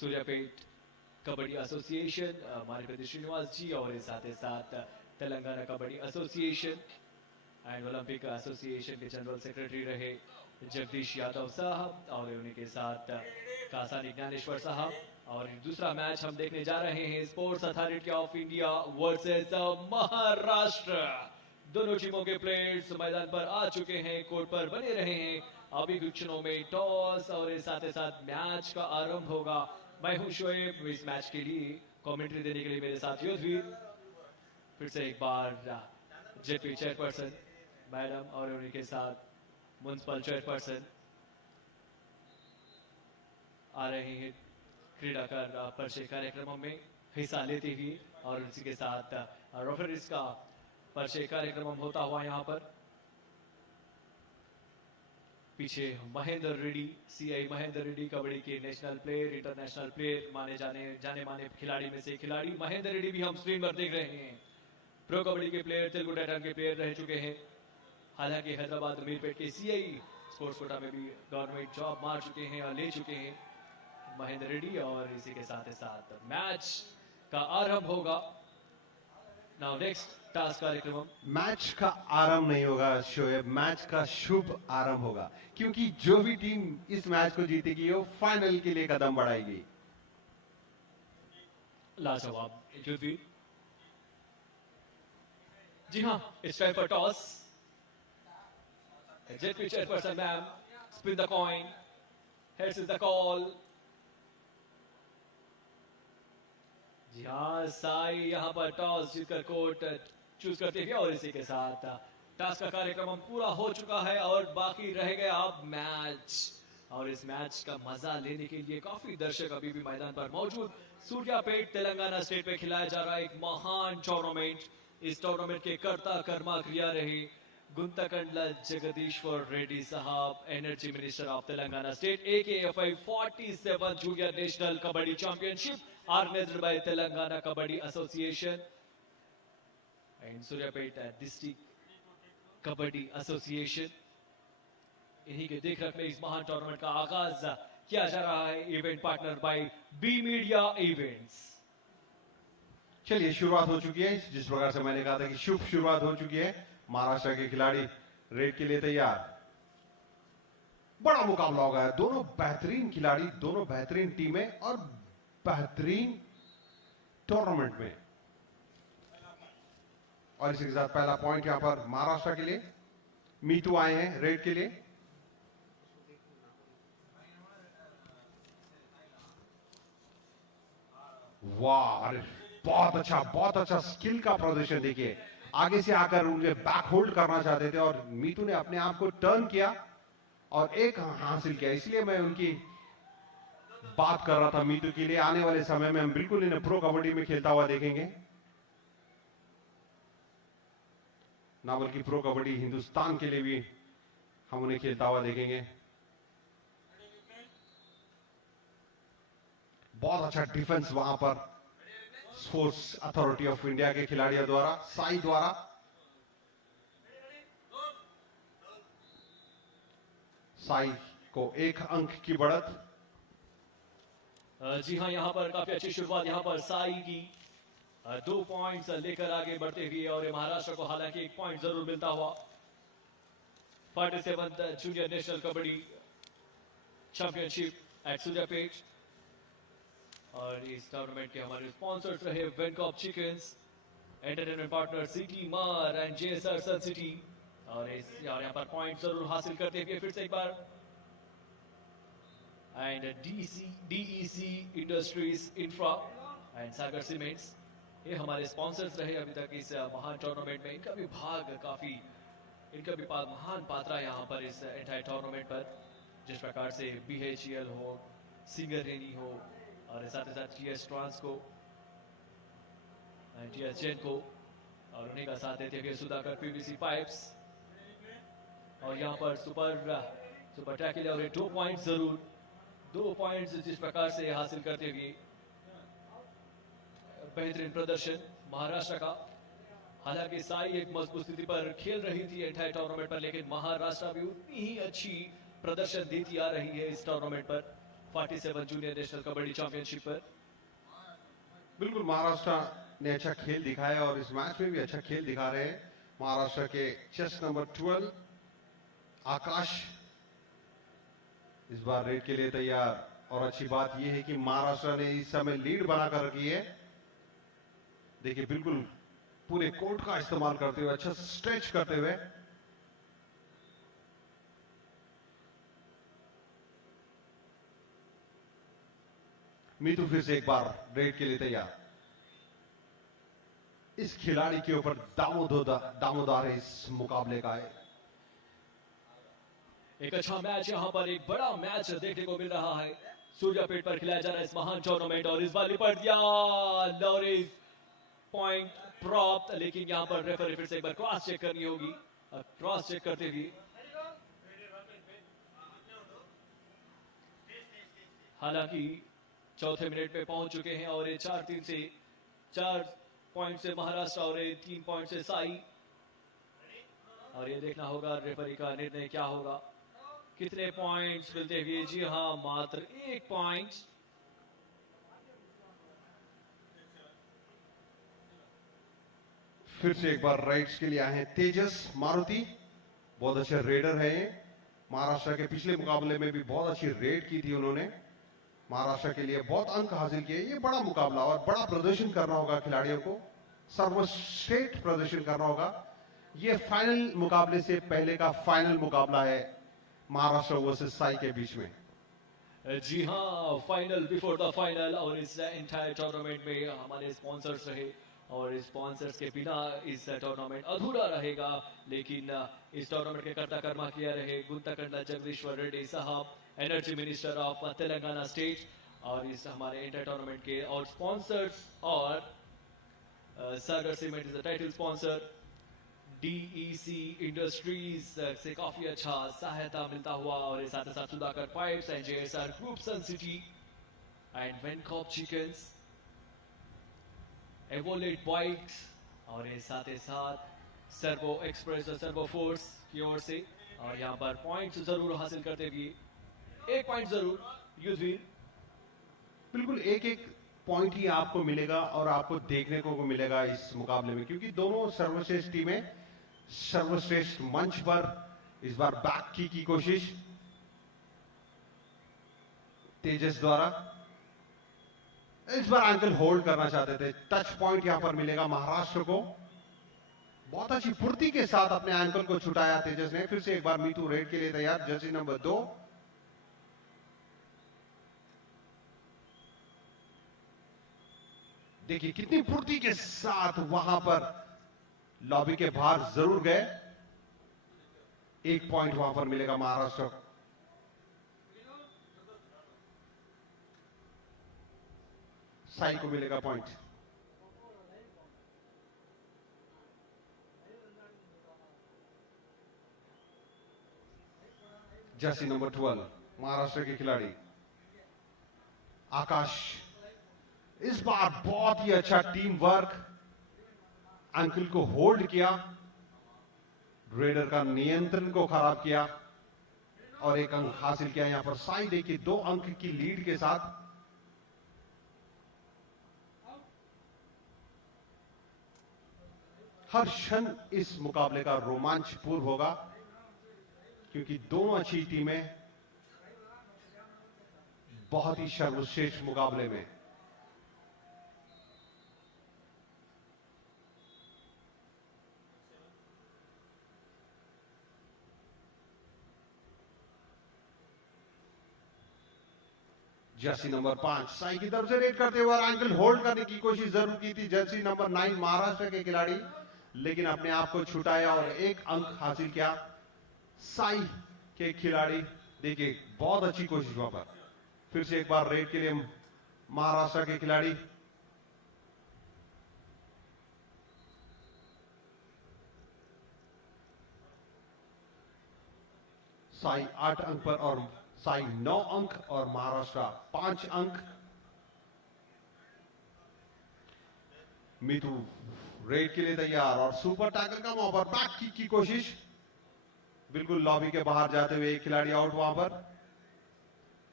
Suryapet kabaddi association मारिपति Srinivas जी और साथ ही साथ Telangana kabaddi association and Olympic association के जनरल सेक्रेटरी रहे जगदीश यादव साहब और उन्हीं के साथ कासानी ज्ञानेश्वर साहब। और दूसरा मैच हम देखने जा रहे हैं sports authority of India versus Maharashtra. दोनों टीमों के प्लेयर्स मैदान पर आ चुके हैं, कोर्ट पर बने रहे हैं। अभी कुछ क्षणों में टॉस और साथ ही साथ मैच का आरंभ होगा। मैं हूं शोएब, इस मैच के लिए कमेंट्री देने के लिए मेरे साथ युद्धवीर। फिर से एक बार जेपी चेयरपर्सन मैडम और उन्हीं के साथ म्युनिसिपल चेयरपर्सन आ रहे हैं क्रीडाकार परिचय कार्यक्रमों में हिस्सा लेते हुए और उसी के साथ रेफरीज का परिचय कार्यक्रम होता हुआ यहाँ पर। पीछे महेंद्र रेड्डी, सीआई महेंद्र रेड्डी, कबड्डी के नेशनल प्लेयर, इंटरनेशनल प्लेयर, जाने माने खिलाड़ी में से खिलाड़ी महेंद्र रेड्डी भी हम स्क्रीन पर देख रहे हैं। प्रो कबड्डी के प्लेयर, तेलुगु टाइटन के प्लेयर रह चुके हैं। हालांकि हैदराबाद मीरपेट के सीआई स्पोर्ट्स कोटा में भी गवर्नमेंट जॉब मार चुके हैं और ले चुके हैं महेंद्र रेड्डी। और इसी के साथ मैच का आरंभ होगा। नाउ नेक्स्ट टास्क कार्यक्रम। मैच का आरंभ नहीं होगा शोएब, मैच का शुभ आरंभ होगा, क्योंकि जो भी टीम इस मैच को जीतेगी वो फाइनल के लिए कदम बढ़ाएगी। लाजवाब युद्धवीर। जी हाँ, it's time for toss. JP chairperson ma'am, spin the coin, heads is the call. जी हाँ, साई यहाँ पर टॉस जीतकर कोर्ट चूज करते हुए और इसी के साथ टास्क का कार्यक्रम पूरा हो चुका है और बाकी रह गया अब मैच। और इस मैच का मजा लेने के लिए काफी दर्शक अभी भी मैदान पर मौजूद। सूर्यापेट तेलंगाना स्टेट में खिलाया जा रहा है एक महान टूर्नामेंट। इस टूर्नामेंट के कर्ता कर्मा क्रिया रहे गुंतकंडला जगदीश्वर रेड्डी साहब, energy minister of Telangana state, AKFI 47 junior national kabaddi championship organized by Telangana Kabaddi Association and Suryapet District Kabaddi Association। इन्हीं के देखरेख में इस महान टूर्नामेंट का आगाज किया जा रहा है। Event partner by B media events. चलिए शुरुआत हो चुकी है। जिस प्रकार से मैंने कहा था कि शुभ शुरुआत हो चुकी है। महाराष्ट्र के खिलाड़ी रेड के लिए तैयार। बड़ा मुकाबला होगा, दोनों बेहतरीन खिलाड़ी, दोनों बेहतरीन टीमें और बेहतरीन टूर्नामेंट में। और इसी के साथ पहला पॉइंट यहां पर महाराष्ट्र के लिए। मीटू आए हैं रेड के लिए। वाह, बहुत अच्छा स्किल का प्रदर्शन। देखिए आगे से आकर उनके बैक होल्ड करना चाहते थे और मीतू ने अपने आप को टर्न किया और एक हासिल किया। इसलिए मैं उनकी बात कर रहा था। मीतू के लिए आने वाले समय में हम बिल्कुल इन्हें प्रो कबड्डी में खेलता हुआ देखेंगे, ना बल्कि प्रो कबड्डी हिंदुस्तान के लिए भी हम उन्हें खेलता हुआ देखेंगे। बहुत अच्छा डिफेंस वहां पर स्पोर्ट्स अथॉरिटी ऑफ इंडिया के खिलाड़ियों द्वारा, साई द्वारा। साई को 1 अंक की बढ़त। जी हाँ, यहाँ पर काफी अच्छी शुरुआत यहाँ पर साई की। 2 पॉइंट्स लेकर आगे बढ़ते हुए और महाराष्ट्र को हालांकि 1 पॉइंट जरूर मिलता हुआ। 47th junior national kabaddi championship eight Suryapet. और इस टूर्नामेंट के हमारे स्पॉन्सर्स रहे वेनकॉप चिकन्स, एंटरटेनमेंट पार्टनर सिटी मार एंड JSR सन सिटी। और यहाँ पर पॉइंट जरूर हासिल करते हुए फिर से एक बार and DEC industries infra and Sagar cements, ये हमारे स्पॉन्सर्स रहे अभी तक इस महान टूर्नामेंट में। इनका भी महान पात्रा यहाँ पर इस एंटायर टूर्नामेंट पर। जिस प्रकार से BHEL हो, सिंगरेनी हो और साथ ही साथ TS ट्रांस को, TS जेन को और उन्हीं का साथ देते हुए सुधाकर PVC पाइप्स। और यहाँ पर सुपर टैकल और 2 पॉइंट्स जरूर, 2 पॉइंट्स जिस प्रकार से हासिल करते हुए बेहतरीन प्रदर्शन महाराष्ट्र का। हालांकि साई एक मजबूत स्थिति पर खेल रही थी एंटायर टूर्नामेंट पर, लेकिन महाराष्ट्र भी उतनी ही अच्छी प्रदर्शन देती आ रही है इस टूर्नामेंट पर। 47 जूनियर नेशनल कबड्डी चैंपियनशिप पर। बिल्कुल महाराष्ट्र ने अच्छा खेल दिखाया और इस मैच में भी अच्छा खेल दिखा रहे हैं महाराष्ट्र के चेस्ट नंबर 12 आकाश इस बार रेड के लिए तैयार। और अच्छी बात यह है कि महाराष्ट्र ने इस समय लीड बनाकर रखी है। देखिए बिल्कुल पूरे कोर्ट का इस्तेमाल करते हुए अच्छा स्ट्रेच करते हुए मीतू फिर से एक बार रेड के लिए तैयार। इस खिलाड़ी के ऊपर दामोदार इस मुकाबले का है। एक अच्छा मैच, यहाँ पर एक बड़ा मैच देखने को मिल रहा है। सूर्यापेट पर खिलाया जा रहा है इस महान टूर्नामेंट और इस बार लिपट दिया लॉरेंस पॉइंट प्राप्त, लेकिन यहाँ पर रेफरी फिर से एक बार क्रॉस चेक करनी होगी। क्रॉस चेक करते हुए हालांकि चौथे मिनट में पहुंच चुके हैं और ये 4 पॉइंट से महाराष्ट्र और ये 3 पॉइंट से साई। और ये देखना होगा रेफरी का निर्णय क्या होगा, कितने पॉइंट्स मिलते हुए। जी हाँ, मात्र 1 पॉइंट। फिर से एक बार राइड्स के लिए आए हैं तेजस मारुति, बहुत अच्छे रेडर हैं। महाराष्ट्र के पिछले मुकाबले में भी बहुत अच्छी रेड की थी उन्होंने, महाराष्ट्र के लिए बहुत अंक हासिल किए। ये बड़ा मुकाबला और बड़ा प्रदर्शन करना होगा खिलाड़ियों को, सर्वश्रेष्ठ प्रदर्शन करना होगा। ये फाइनल मुकाबले से पहले का फाइनल मुकाबला है महाराष्ट्र वर्सेस साई के बीच में। जी हाँ, फाइनल बिफोर द फाइनल। और इस एंटायर टूर्नामेंट में हमारे स्पॉन्सर्स रहे और स्पॉन्सर्स के बिना इस टूर्नामेंट अधूरा रहेगा। लेकिन इस टूर्नामेंट के कर्ता कर्मा किया रहे गुंतकंडा जगदीश्वर रेड्डी साहब, energy minister of Telangana state. और इस हमारे इंटर टूर्नामेंट के और स्पॉन्सर्स और सागर cement is the title sponsor. DEC industries से काफी अच्छा सहायता मिलता हुआ और साथ ही साथ Sudhakar pipes and JSR group, sun city and वेनकॉप chickens, evaluate bikes और साथ ही साथ सर्वो एक्सप्रेस और सर्वो फोर्स की ओर से। और यहाँ पर पॉइंट्स जरूर हासिल करते हुए 1 पॉइंट जरूर युद्धवीर। बिल्कुल एक पॉइंट ही आपको मिलेगा और आपको देखने को मिलेगा इस मुकाबले में, क्योंकि दोनों सर्वश्रेष्ठ टीमें सर्वश्रेष्ठ मंच पर इस बार बैक की कोशिश तेजस द्वारा। इस बार एंकल होल्ड करना चाहते थे, टच पॉइंट यहां पर मिलेगा महाराष्ट्र को। बहुत अच्छी फुर्ती के साथ अपने एंकल को छुटाया तेजस ने। फिर से एक बार मीतू रेड के लिए तैयार, जर्सी नंबर 2। देखिए कितनी फुर्ती के साथ वहां पर लॉबी के बाहर जरूर गए। 1 पॉइंट वहां पर मिलेगा महाराष्ट्र। साई को मिलेगा पॉइंट। जर्सी नंबर 12 महाराष्ट्र के खिलाड़ी आकाश, इस बार बहुत ही अच्छा टीम वर्क, अंकल को होल्ड किया, रेडर का नियंत्रण को खराब किया और 1 अंक हासिल किया। यहां पर साई देखिए 2 अंक की लीड के साथ। हर क्षण इस मुकाबले का रोमांचपूर्ण होगा, क्योंकि दोनों अच्छी टीमें बहुत ही सर्वश्रेष्ठ मुकाबले में। जर्सी नंबर 5 साई की तरफ से रेड करते हुए एंकल होल्ड करने की कोशिश जरूर की थी जर्सी नंबर 9 महाराष्ट्र के खिलाड़ी, लेकिन अपने आप को छुटाया और 1 अंक हासिल किया साई के खिलाड़ी। देखिए बहुत अच्छी कोशिश वहां पर। फिर से एक बार रेड के लिए महाराष्ट्र के खिलाड़ी। साई 8 अंक पर और साई 9 अंक और महाराष्ट्र 5 अंक। मीतू रेड के लिए तैयार और सुपर टैकल का वहां पर बैक किक की कोशिश। बिल्कुल लॉबी के बाहर जाते हुए एक खिलाड़ी आउट वहां पर।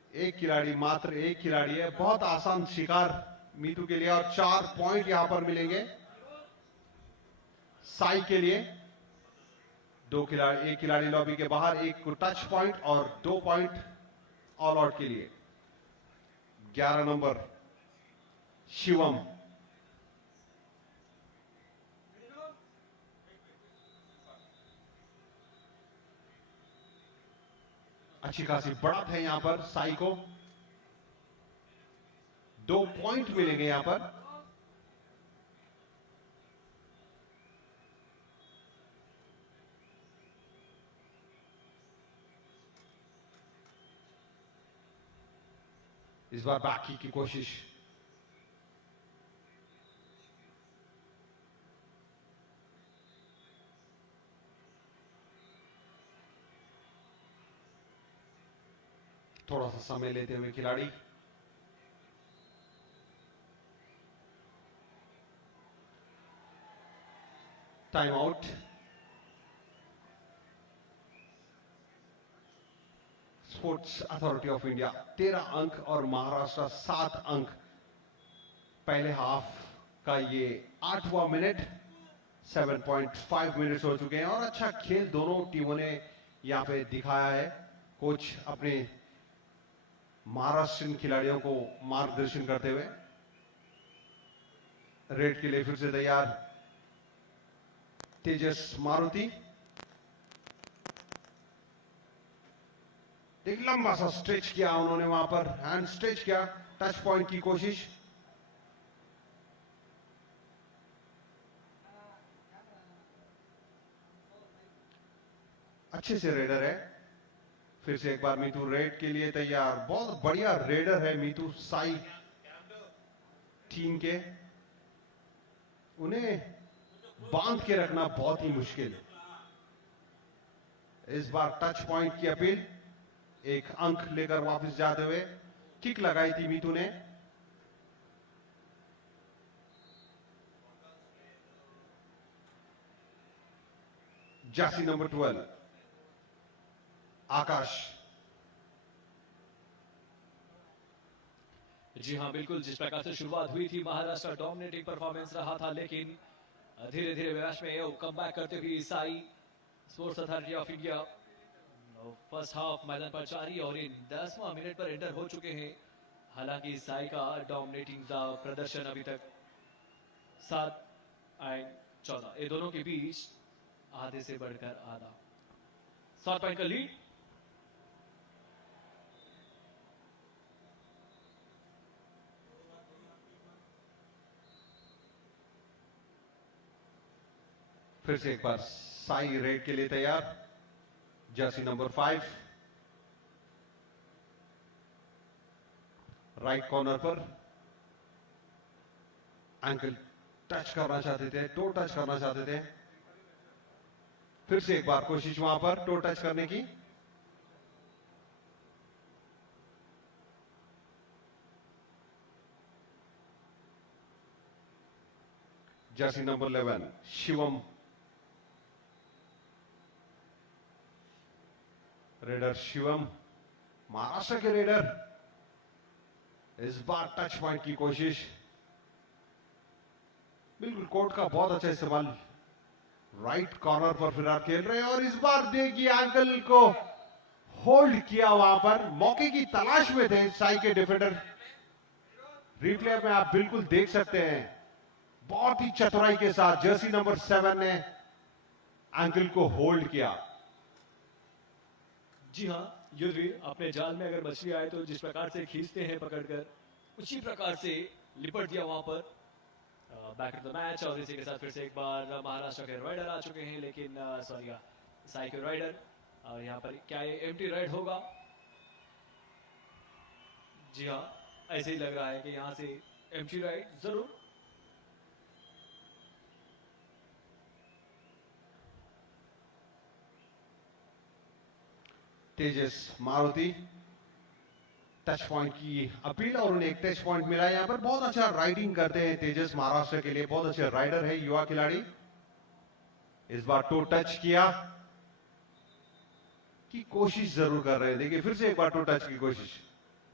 एक खिलाड़ी, मात्र एक खिलाड़ी है, बहुत आसान शिकार मीतू के लिए, और 4 पॉइंट यहां पर मिलेंगे साई के लिए। एक खिलाड़ी लॉबी के बाहर, एक को टच पॉइंट और 2 पॉइंट ऑल आउट के लिए। 11 नंबर शिवम, अच्छी खासी बढ़त है यहां पर साई को, 2 पॉइंट मिलेंगे यहां पर। इस बार बाकी की कोशिश, थोड़ा सा समय लेते हुए खिलाड़ी, time out. Sports authority of India 13 अंक और महाराष्ट्र 7 अंक। पहले हाफ का ये 8वां मिनट, 7.5 मिनट्स हो चुके हैं और अच्छा खेल दोनों टीमों ने यहां पे दिखाया है। कोच अपने महाराष्ट्रियन खिलाड़ियों को मार्गदर्शन करते हुए। रेड के लिए फिर से तैयार तेजस मारुति, एक लंबा सा स्ट्रेच किया उन्होंने, वहां पर हैंड स्ट्रेच किया, टच पॉइंट की कोशिश। अच्छे से रेडर है। फिर से एक बार मीतू रेड के लिए तैयार, बहुत बढ़िया रेडर है मीतू साई टीम के, उन्हें बांध के रखना बहुत ही मुश्किल है। इस बार टच पॉइंट की अपील, एक अंक लेकर वापस जाते हुए किक लगाई थी मीतू ने। जर्सी नंबर 12 आकाश। जी हाँ, बिल्कुल जिस प्रकार से शुरुआत हुई थी, महाराष्ट्र डोमिनेटिंग परफॉर्मेंस रहा था, लेकिन धीरे धीरे मैच में कम बैक करते हुए Sai sports authority of India first half मैदान पर जारी और इन 10वां मिनट पर एंटर हो चुके हैं। हालांकि साई का डोमिनेटिंग प्रदर्शन अभी तक 7 और 14 ये दोनों के बीच आधे से बढ़कर आधा, 7 पॉइंट का लीड। फिर से एक बार साई रेड के लिए तैयार, जर्सी नंबर 5 राइट कॉर्नर पर, एंकल टच करना चाहते थे, टो टच करना चाहते थे। फिर से एक बार कोशिश वहां पर टो टच करने की। Jersey number 11 Shivam, raider Shivam, Maharashtra के रेडर। इस बार टच पॉइंट की कोशिश, बिल्कुल कोर्ट का बहुत अच्छा इस्तेमाल, राइट कॉर्नर पर फिलहाल खेल रहे हैं और इस बार देखिए एंकल को होल्ड किया, वहां पर मौके की तलाश में थे साई के डिफेंडर। रिप्ले में आप बिल्कुल देख सकते हैं, बहुत ही चतुराई के साथ जर्सी नंबर 7 ने एंकल को होल्ड किया। जी हाँ, युद्धवीर अपने जाल में अगर मछली आए तो जिस प्रकार से खींचते हैं पकड़कर, उसी प्रकार से लिपट दिया वहां पर। बैक टू द मैच और इसी के साथ फिर से एक बार महाराष्ट्र के राइडर आ चुके हैं, लेकिन सॉरी साई के राइडर। और यहाँ पर क्या ये एम्प्टी राइड होगा? जी हाँ, ऐसे ही लग रहा है कि यहाँ से एम्प्टी राइड जरूर। तेजस मारुति, टच पॉइंट की अपील और उन्हें एक टच पॉइंट मिला। यहां पर बहुत अच्छा राइडिंग करते हैं तेजस, महाराष्ट्र के लिए बहुत अच्छे राइडर है, युवा खिलाड़ी। इस बार टो टच किया की कोशिश जरूर कर रहे हैं। देखिए फिर से एक बार टो टच की कोशिश,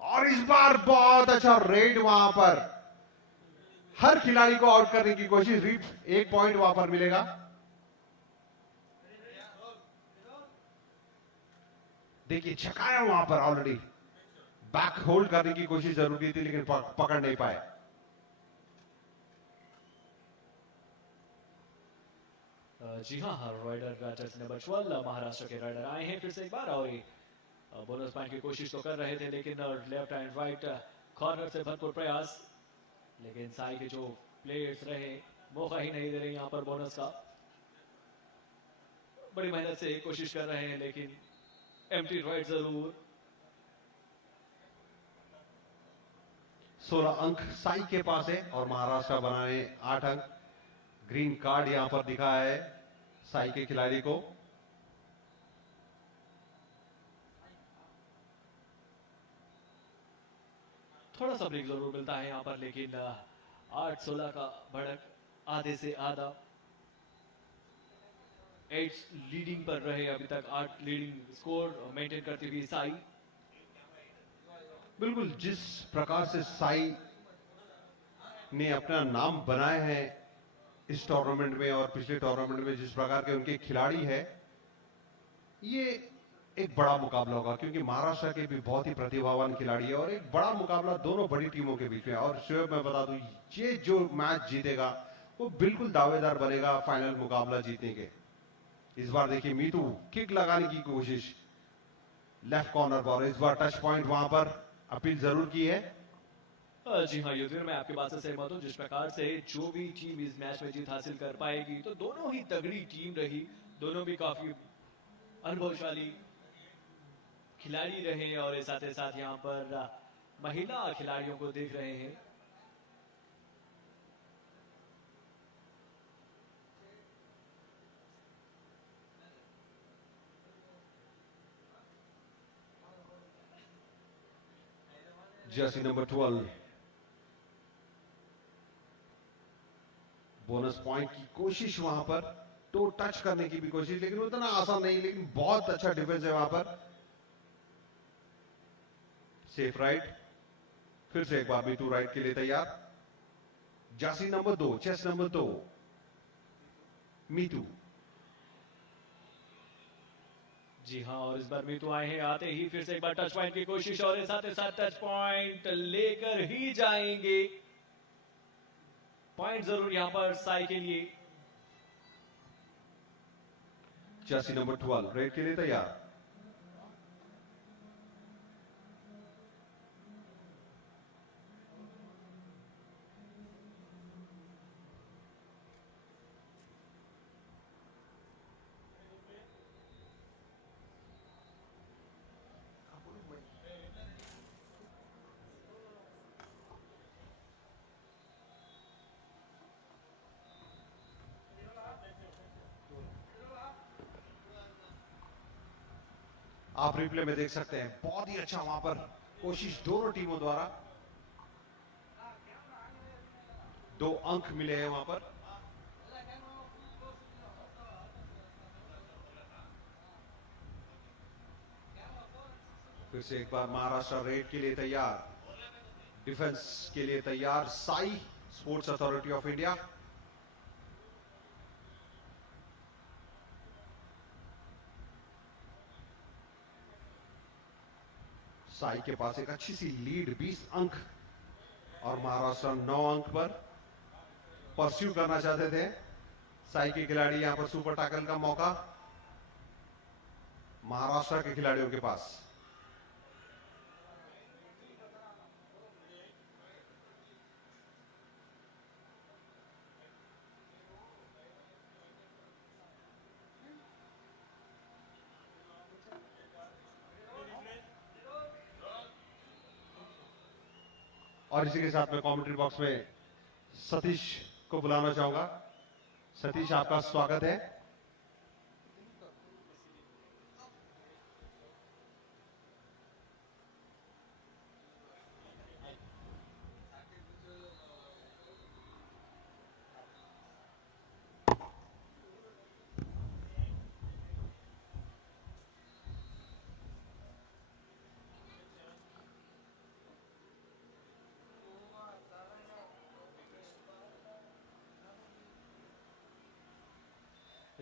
और इस बार बहुत अच्छा रेड वहां पर, हर खिलाड़ी को आउट करने की कोशिश। एक पॉइंट वहां पर मिलेगा। देखिए छकाया वहां पर ऑलरेडी, बैक होल्ड करने की कोशिश जरूरी थी लेकिन पकड़ नहीं पाए। जी हाँ, राइडर टच नंबर 12 महाराष्ट्र के राइडर आए हैं फिर से एक बार, और बोनस पॉइंट की कोशिश तो कर रहे थे लेकिन लेफ्ट एंड राइट कॉर्नर से भरपूर प्रयास, लेकिन साई के जो प्लेयर्स रहे मौका ही नहीं दे रहे यहाँ पर बोनस का। बड़ी मेहनत से कोशिश कर रहे हैं लेकिन एम्प्टी राइट जरूर। 16 अंक साई के पास है और महाराष्ट्र बनाए 8 अंक। ग्रीन कार्ड यहां पर दिखा है साई के खिलाड़ी को। थोड़ा सा ब्रेक जरूर मिलता है यहाँ पर लेकिन 8-16 का बढ़त, आधे से आधा। 8 लीडिंग पर रहे अभी तक, 8 लीडिंग स्कोर मेंटेन करती हुई साई। बिल्कुल जिस प्रकार से साई ने अपना नाम बनाया है इस टूर्नामेंट में और पिछले टूर्नामेंट में, जिस प्रकार के उनके खिलाड़ी है, ये एक बड़ा मुकाबला होगा क्योंकि महाराष्ट्र के भी बहुत ही प्रतिभावान खिलाड़ी है और एक बड़ा मुकाबला दोनों बड़ी टीमों के बीच में। और शोएब मैं बता दूं, ये जो मैच जीतेगा वो बिल्कुल दावेदार बनेगा फाइनल मुकाबला जीतने के। इस बार देखिए मीतू किक लगाने की कोशिश लेफ्ट कॉर्नर पर, इस बार टच पॉइंट वहां पर अपील जरूर की है। जी हाँ युधिर, मैं आपकी बात से सहमत हूँ। जिस प्रकार से जो भी टीम इस मैच में जीत हासिल कर पाएगी तो दोनों ही तगड़ी टीम रही, दोनों भी काफी अनुभवशाली खिलाड़ी रहे और साथ ही साथ यहाँ पर महिला खिलाड़ियों को देख रहे हैं। जर्सी नंबर 12 बोनस पॉइंट की कोशिश वहां पर, तो टच करने की भी कोशिश लेकिन उतना आसान नहीं, लेकिन बहुत अच्छा डिफेंस है वहां पर। सेफ राइट, फिर से एक बार मीतू राइट के लिए तैयार। Jersey number 2, chest number 2 Meetu. जी हाँ, और इस बार मीतू आए हैं, आते ही फिर से एक बार टच पॉइंट की कोशिश और साथ ही साथ टच पॉइंट लेकर ही जाएंगे। पॉइंट जरूर यहां पर साई के लिए। जर्सी नंबर 12 रेड के लिए तैयार। आप रिप्ले में देख सकते हैं, बहुत ही अच्छा वहां पर कोशिश दोनों टीमों द्वारा। 2 अंक मिले हैं वहां पर। फिर से एक बार महाराष्ट्र रेड के लिए तैयार, डिफेंस के लिए तैयार Sai sports authority of India. Sai के पास एक अच्छी सी लीड 20 अंक और महाराष्ट्र 9 अंक पर परस्यू करना चाहते थे। साई के खिलाड़ी यहां पर सुपर टैकल का मौका महाराष्ट्र के खिलाड़ियों के पास। और इसी के साथ मैं कमेंट्री बॉक्स में सतीश को बुलाना चाहूंगा। सतीश, आपका स्वागत है।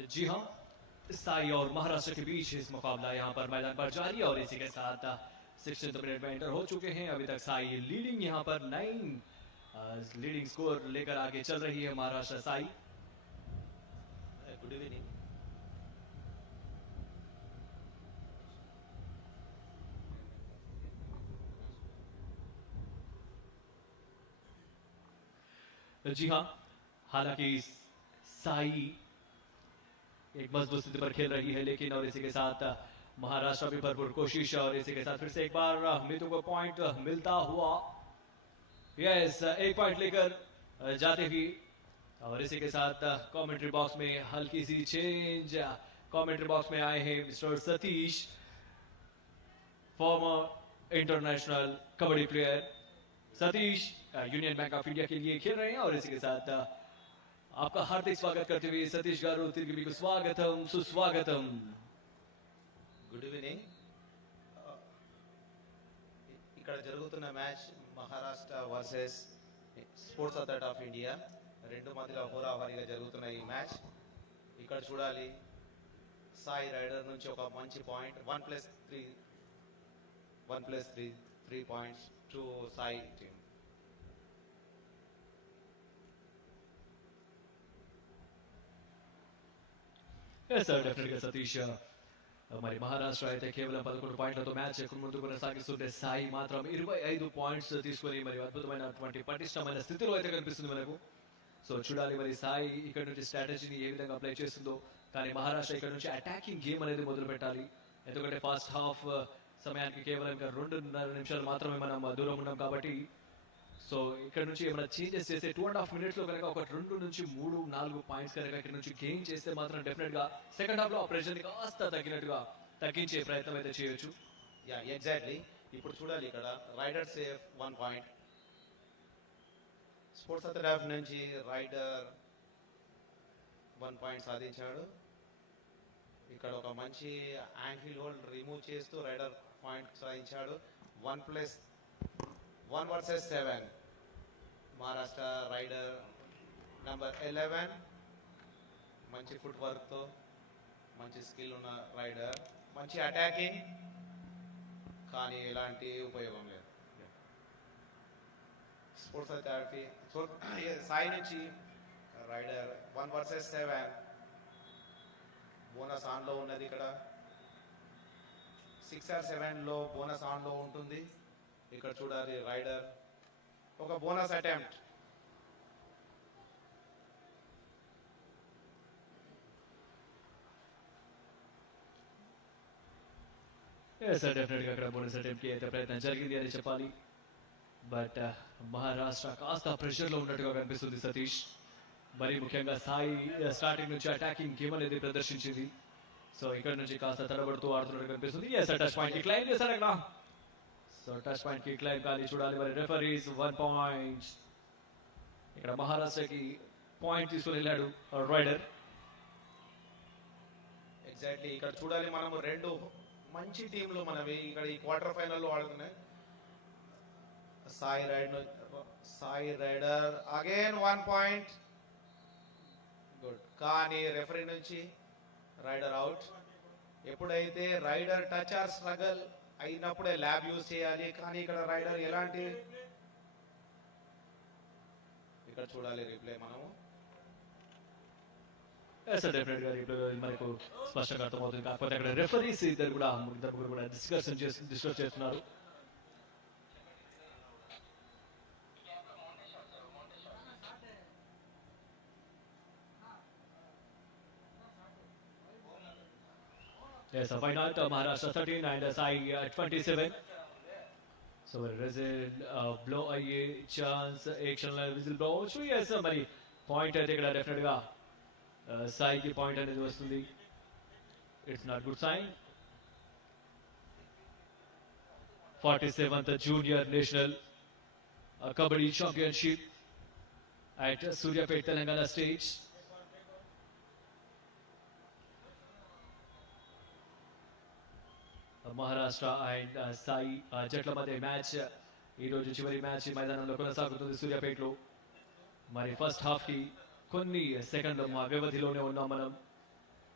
जी हाँ, साई और महाराष्ट्र के बीच इस मुकाबला यहाँ पर मैदान पर जारी है और इसी के साथ 16th मिनट में एंटर हो चुके हैं। अभी तक साई लीडिंग यहाँ पर 9 लीडिंग स्कोर लेकर आगे चल रही है महाराष्ट्र साई। Good evening. जी हाँ, हालांकि साई एक मजबूत स्थिति पर खेल रही है, लेकिन और इसी के साथ महाराष्ट्र भी भरपूर कोशिश और इसी के साथ फिर से एक बार मितु को पॉइंट मिलता हुआ। यस, एक पॉइंट लेकर जाते हुए और इसी के साथ कमेंट्री बॉक्स में हल्की सी चेंज। कमेंट्री बॉक्स में आए हैं mister Satish, farmer international kabaddi player Satish union bank of India के लिए खेल रहे हैं और इसी के साथ आपका हार्दिक स्वागत करते हुए सतीश गारू तिरिగి మీకు స్వాగతం సుస్వాగతం। Good evening. ఇక్కడ జరుగుతున్న match Maharashtra versus sports authority of India, రెండు మధ్యలో హోరాహోరీగా జరుగుతున్న ఈ మ్యాచ్ ఇక్కడ చూడాలి। సాయి రైడర్ నుంచి ఒక మంచి point 1+3 points to Sai team. Sir definite గా సతీష్ మరి మహారాష్ట్ర అయితే కేవలం 11 పాయింట్లతో మ్యాచ్ ముందు కొనసాగిస్తుంటే సాయి మాత్రం 25 పాయింట్స్ తీసుకొని మరి అద్భుతమైనటువంటి పటిష్టమైన స్థితిలో అయితే కనిపిస్తుంది మనకు। సో చూడాలి మరి సాయి ఇక్కడ నుంచి స్ట్రాటజీని ఏ విధంగా అప్లై చేస్తుందో, కానీ మహారాష్ట్ర ఇక్కడ నుంచి అటాకింగ్ గేమ్ అనేది మొదలు పెట్టాలి। ఎందుకంటే ఫస్ట్ హాఫ్ సమయానికి కేవలం 2.5 నిమిషాలు మాత్రమే మనం దూరం ఉన్నాం కాబట్టి సో ఇక్కడ నుంచి ఏమైనా చేంజెస్ చేస్తే 2.5 మినిట్స్ లో కనుక ఒక 2 నుంచి 3-4 పాయింట్స్ కనుక ఇక్కడ నుంచి గెయిన్ చేస్తే మాత్రం డెఫినెట్ గా సెకండ్ హాఫ్ లో ఆపరేషన్ కాస్త తగ్గించే ప్రయత్నం అయితే చేయొచ్చు। Yeah exactly. ఇప్పుడు చూడాలి ఇక్కడ rider safe 1 point, sports authority నుంచి రైడర్ 1 పాయింట్ సాధించాడు। ఇక్కడ ఒక మంచి యాంగిల్ హోల్డ్ రిమూవ్ చేస్తూ రైడర్ పాయింట్ సాధించాడు। 1+1 వర్సెస్ 7 మహారాష్ట్ర రైడర్ నంబర్ 11 మంచి ఫుట్ వర్క్ తో మంచి స్కిల్ ఉన్న రైడర్, మంచి అటాకింగ్, కానీ ఎలాంటి ఉపయోగం లేదు। స్పోర్ట్స్ అథారిటీ సాయి నుంచి రైడర్ 1 వర్సెస్ 7 బోనస్ ఆన్ లో ఉన్నది। ఇక్కడ 6 or 7 లో బోనస్ ఆన్ లో ఉంటుంది। ఇక్కడ చూడాలి రైడర్ ఒక బోనస్ అటెంప్ట్। సార్ డెఫినెట్ గా అక్కడ బోనస్ అటెంప్ట్ కి అయితే ప్రయత్నం జరిగింది అని చెప్పాలి, బట్ మహారాష్ట్ర కాస్త ప్రెషర్ లో ఉన్నట్టుగా కనిపిస్తుంది సతీష్। మరి ముఖ్యంగా సాయి స్టార్టింగ్ నుంచి అటాకింగ్ గేమ్ అనేది ప్రదర్శించింది, సో ఇక్కడ నుంచి కాస్త తడబడుతూ ఆడుతున్నట్టు కనిపిస్తుంది। టచ్ పాయింట్ కి క్లైమ్ చేశారు అక్కడ, సో టచ్ పాయింట్ కి క్లైమ్ కాలి చూడాలి మరి రెఫరీస్ 1 పాయింట్। ఇక్కడ మహారాష్ట్రకి పాయింట్ తీసుకుని వెళ్ళాడు రైడర్। ఎగ్జాక్ట్లీ ఇక్కడ చూడాలి మనము రెండు మంచి టీంలు మనవి ఇక్కడ ఈ క్వార్టర్ ఫైనల్ లో ఆడుతున్నాయి। Sai rider again 1 point, good, కానీ రెఫరీ నుంచి రైడర్ అవుట్। ఎప్పుడైతే రైడర్ టచ్ ఆర్ స్ట్రగల్ అయినప్పుడే ల్యాబ్ యూజ్ చేయాలి, కానీ ఇక్కడ రైడర్ ఎలాంటి, ఇక్కడ చూడాలి రిప్లై మనము। డెఫినెట్ గా మనకు స్పష్టంగా అర్థమవుతుంది, కాకపోతే అక్కడ రెఫరీస్ ఇద్దరు కూడా డిస్కస్ చేస్తున్నారు। Yes, why not? Maharashtra 13 and Sai 27. So whistle blow a chance action whistle blow. So yes, మరి పాయింట్ అయితే ఇక్కడ డెఫినెట్ గా సాయికి పాయింట్ అనేది వస్తుంది. It's not good sign. 47th Junior National Kabaddi Championship at Suryapet, Telangana stage. Maharashtra and Sai జట్ల మధ్య match ఈ రోజు చివరి మ్యాచ్ మైదానంలో కొనసాగుతుంది సూర్యాపేటలో। మరి ఫస్ట్ హాఫ్ కి కొన్ని సెకండ్ల వ్యవధిలోనే ఉన్నాం మనం।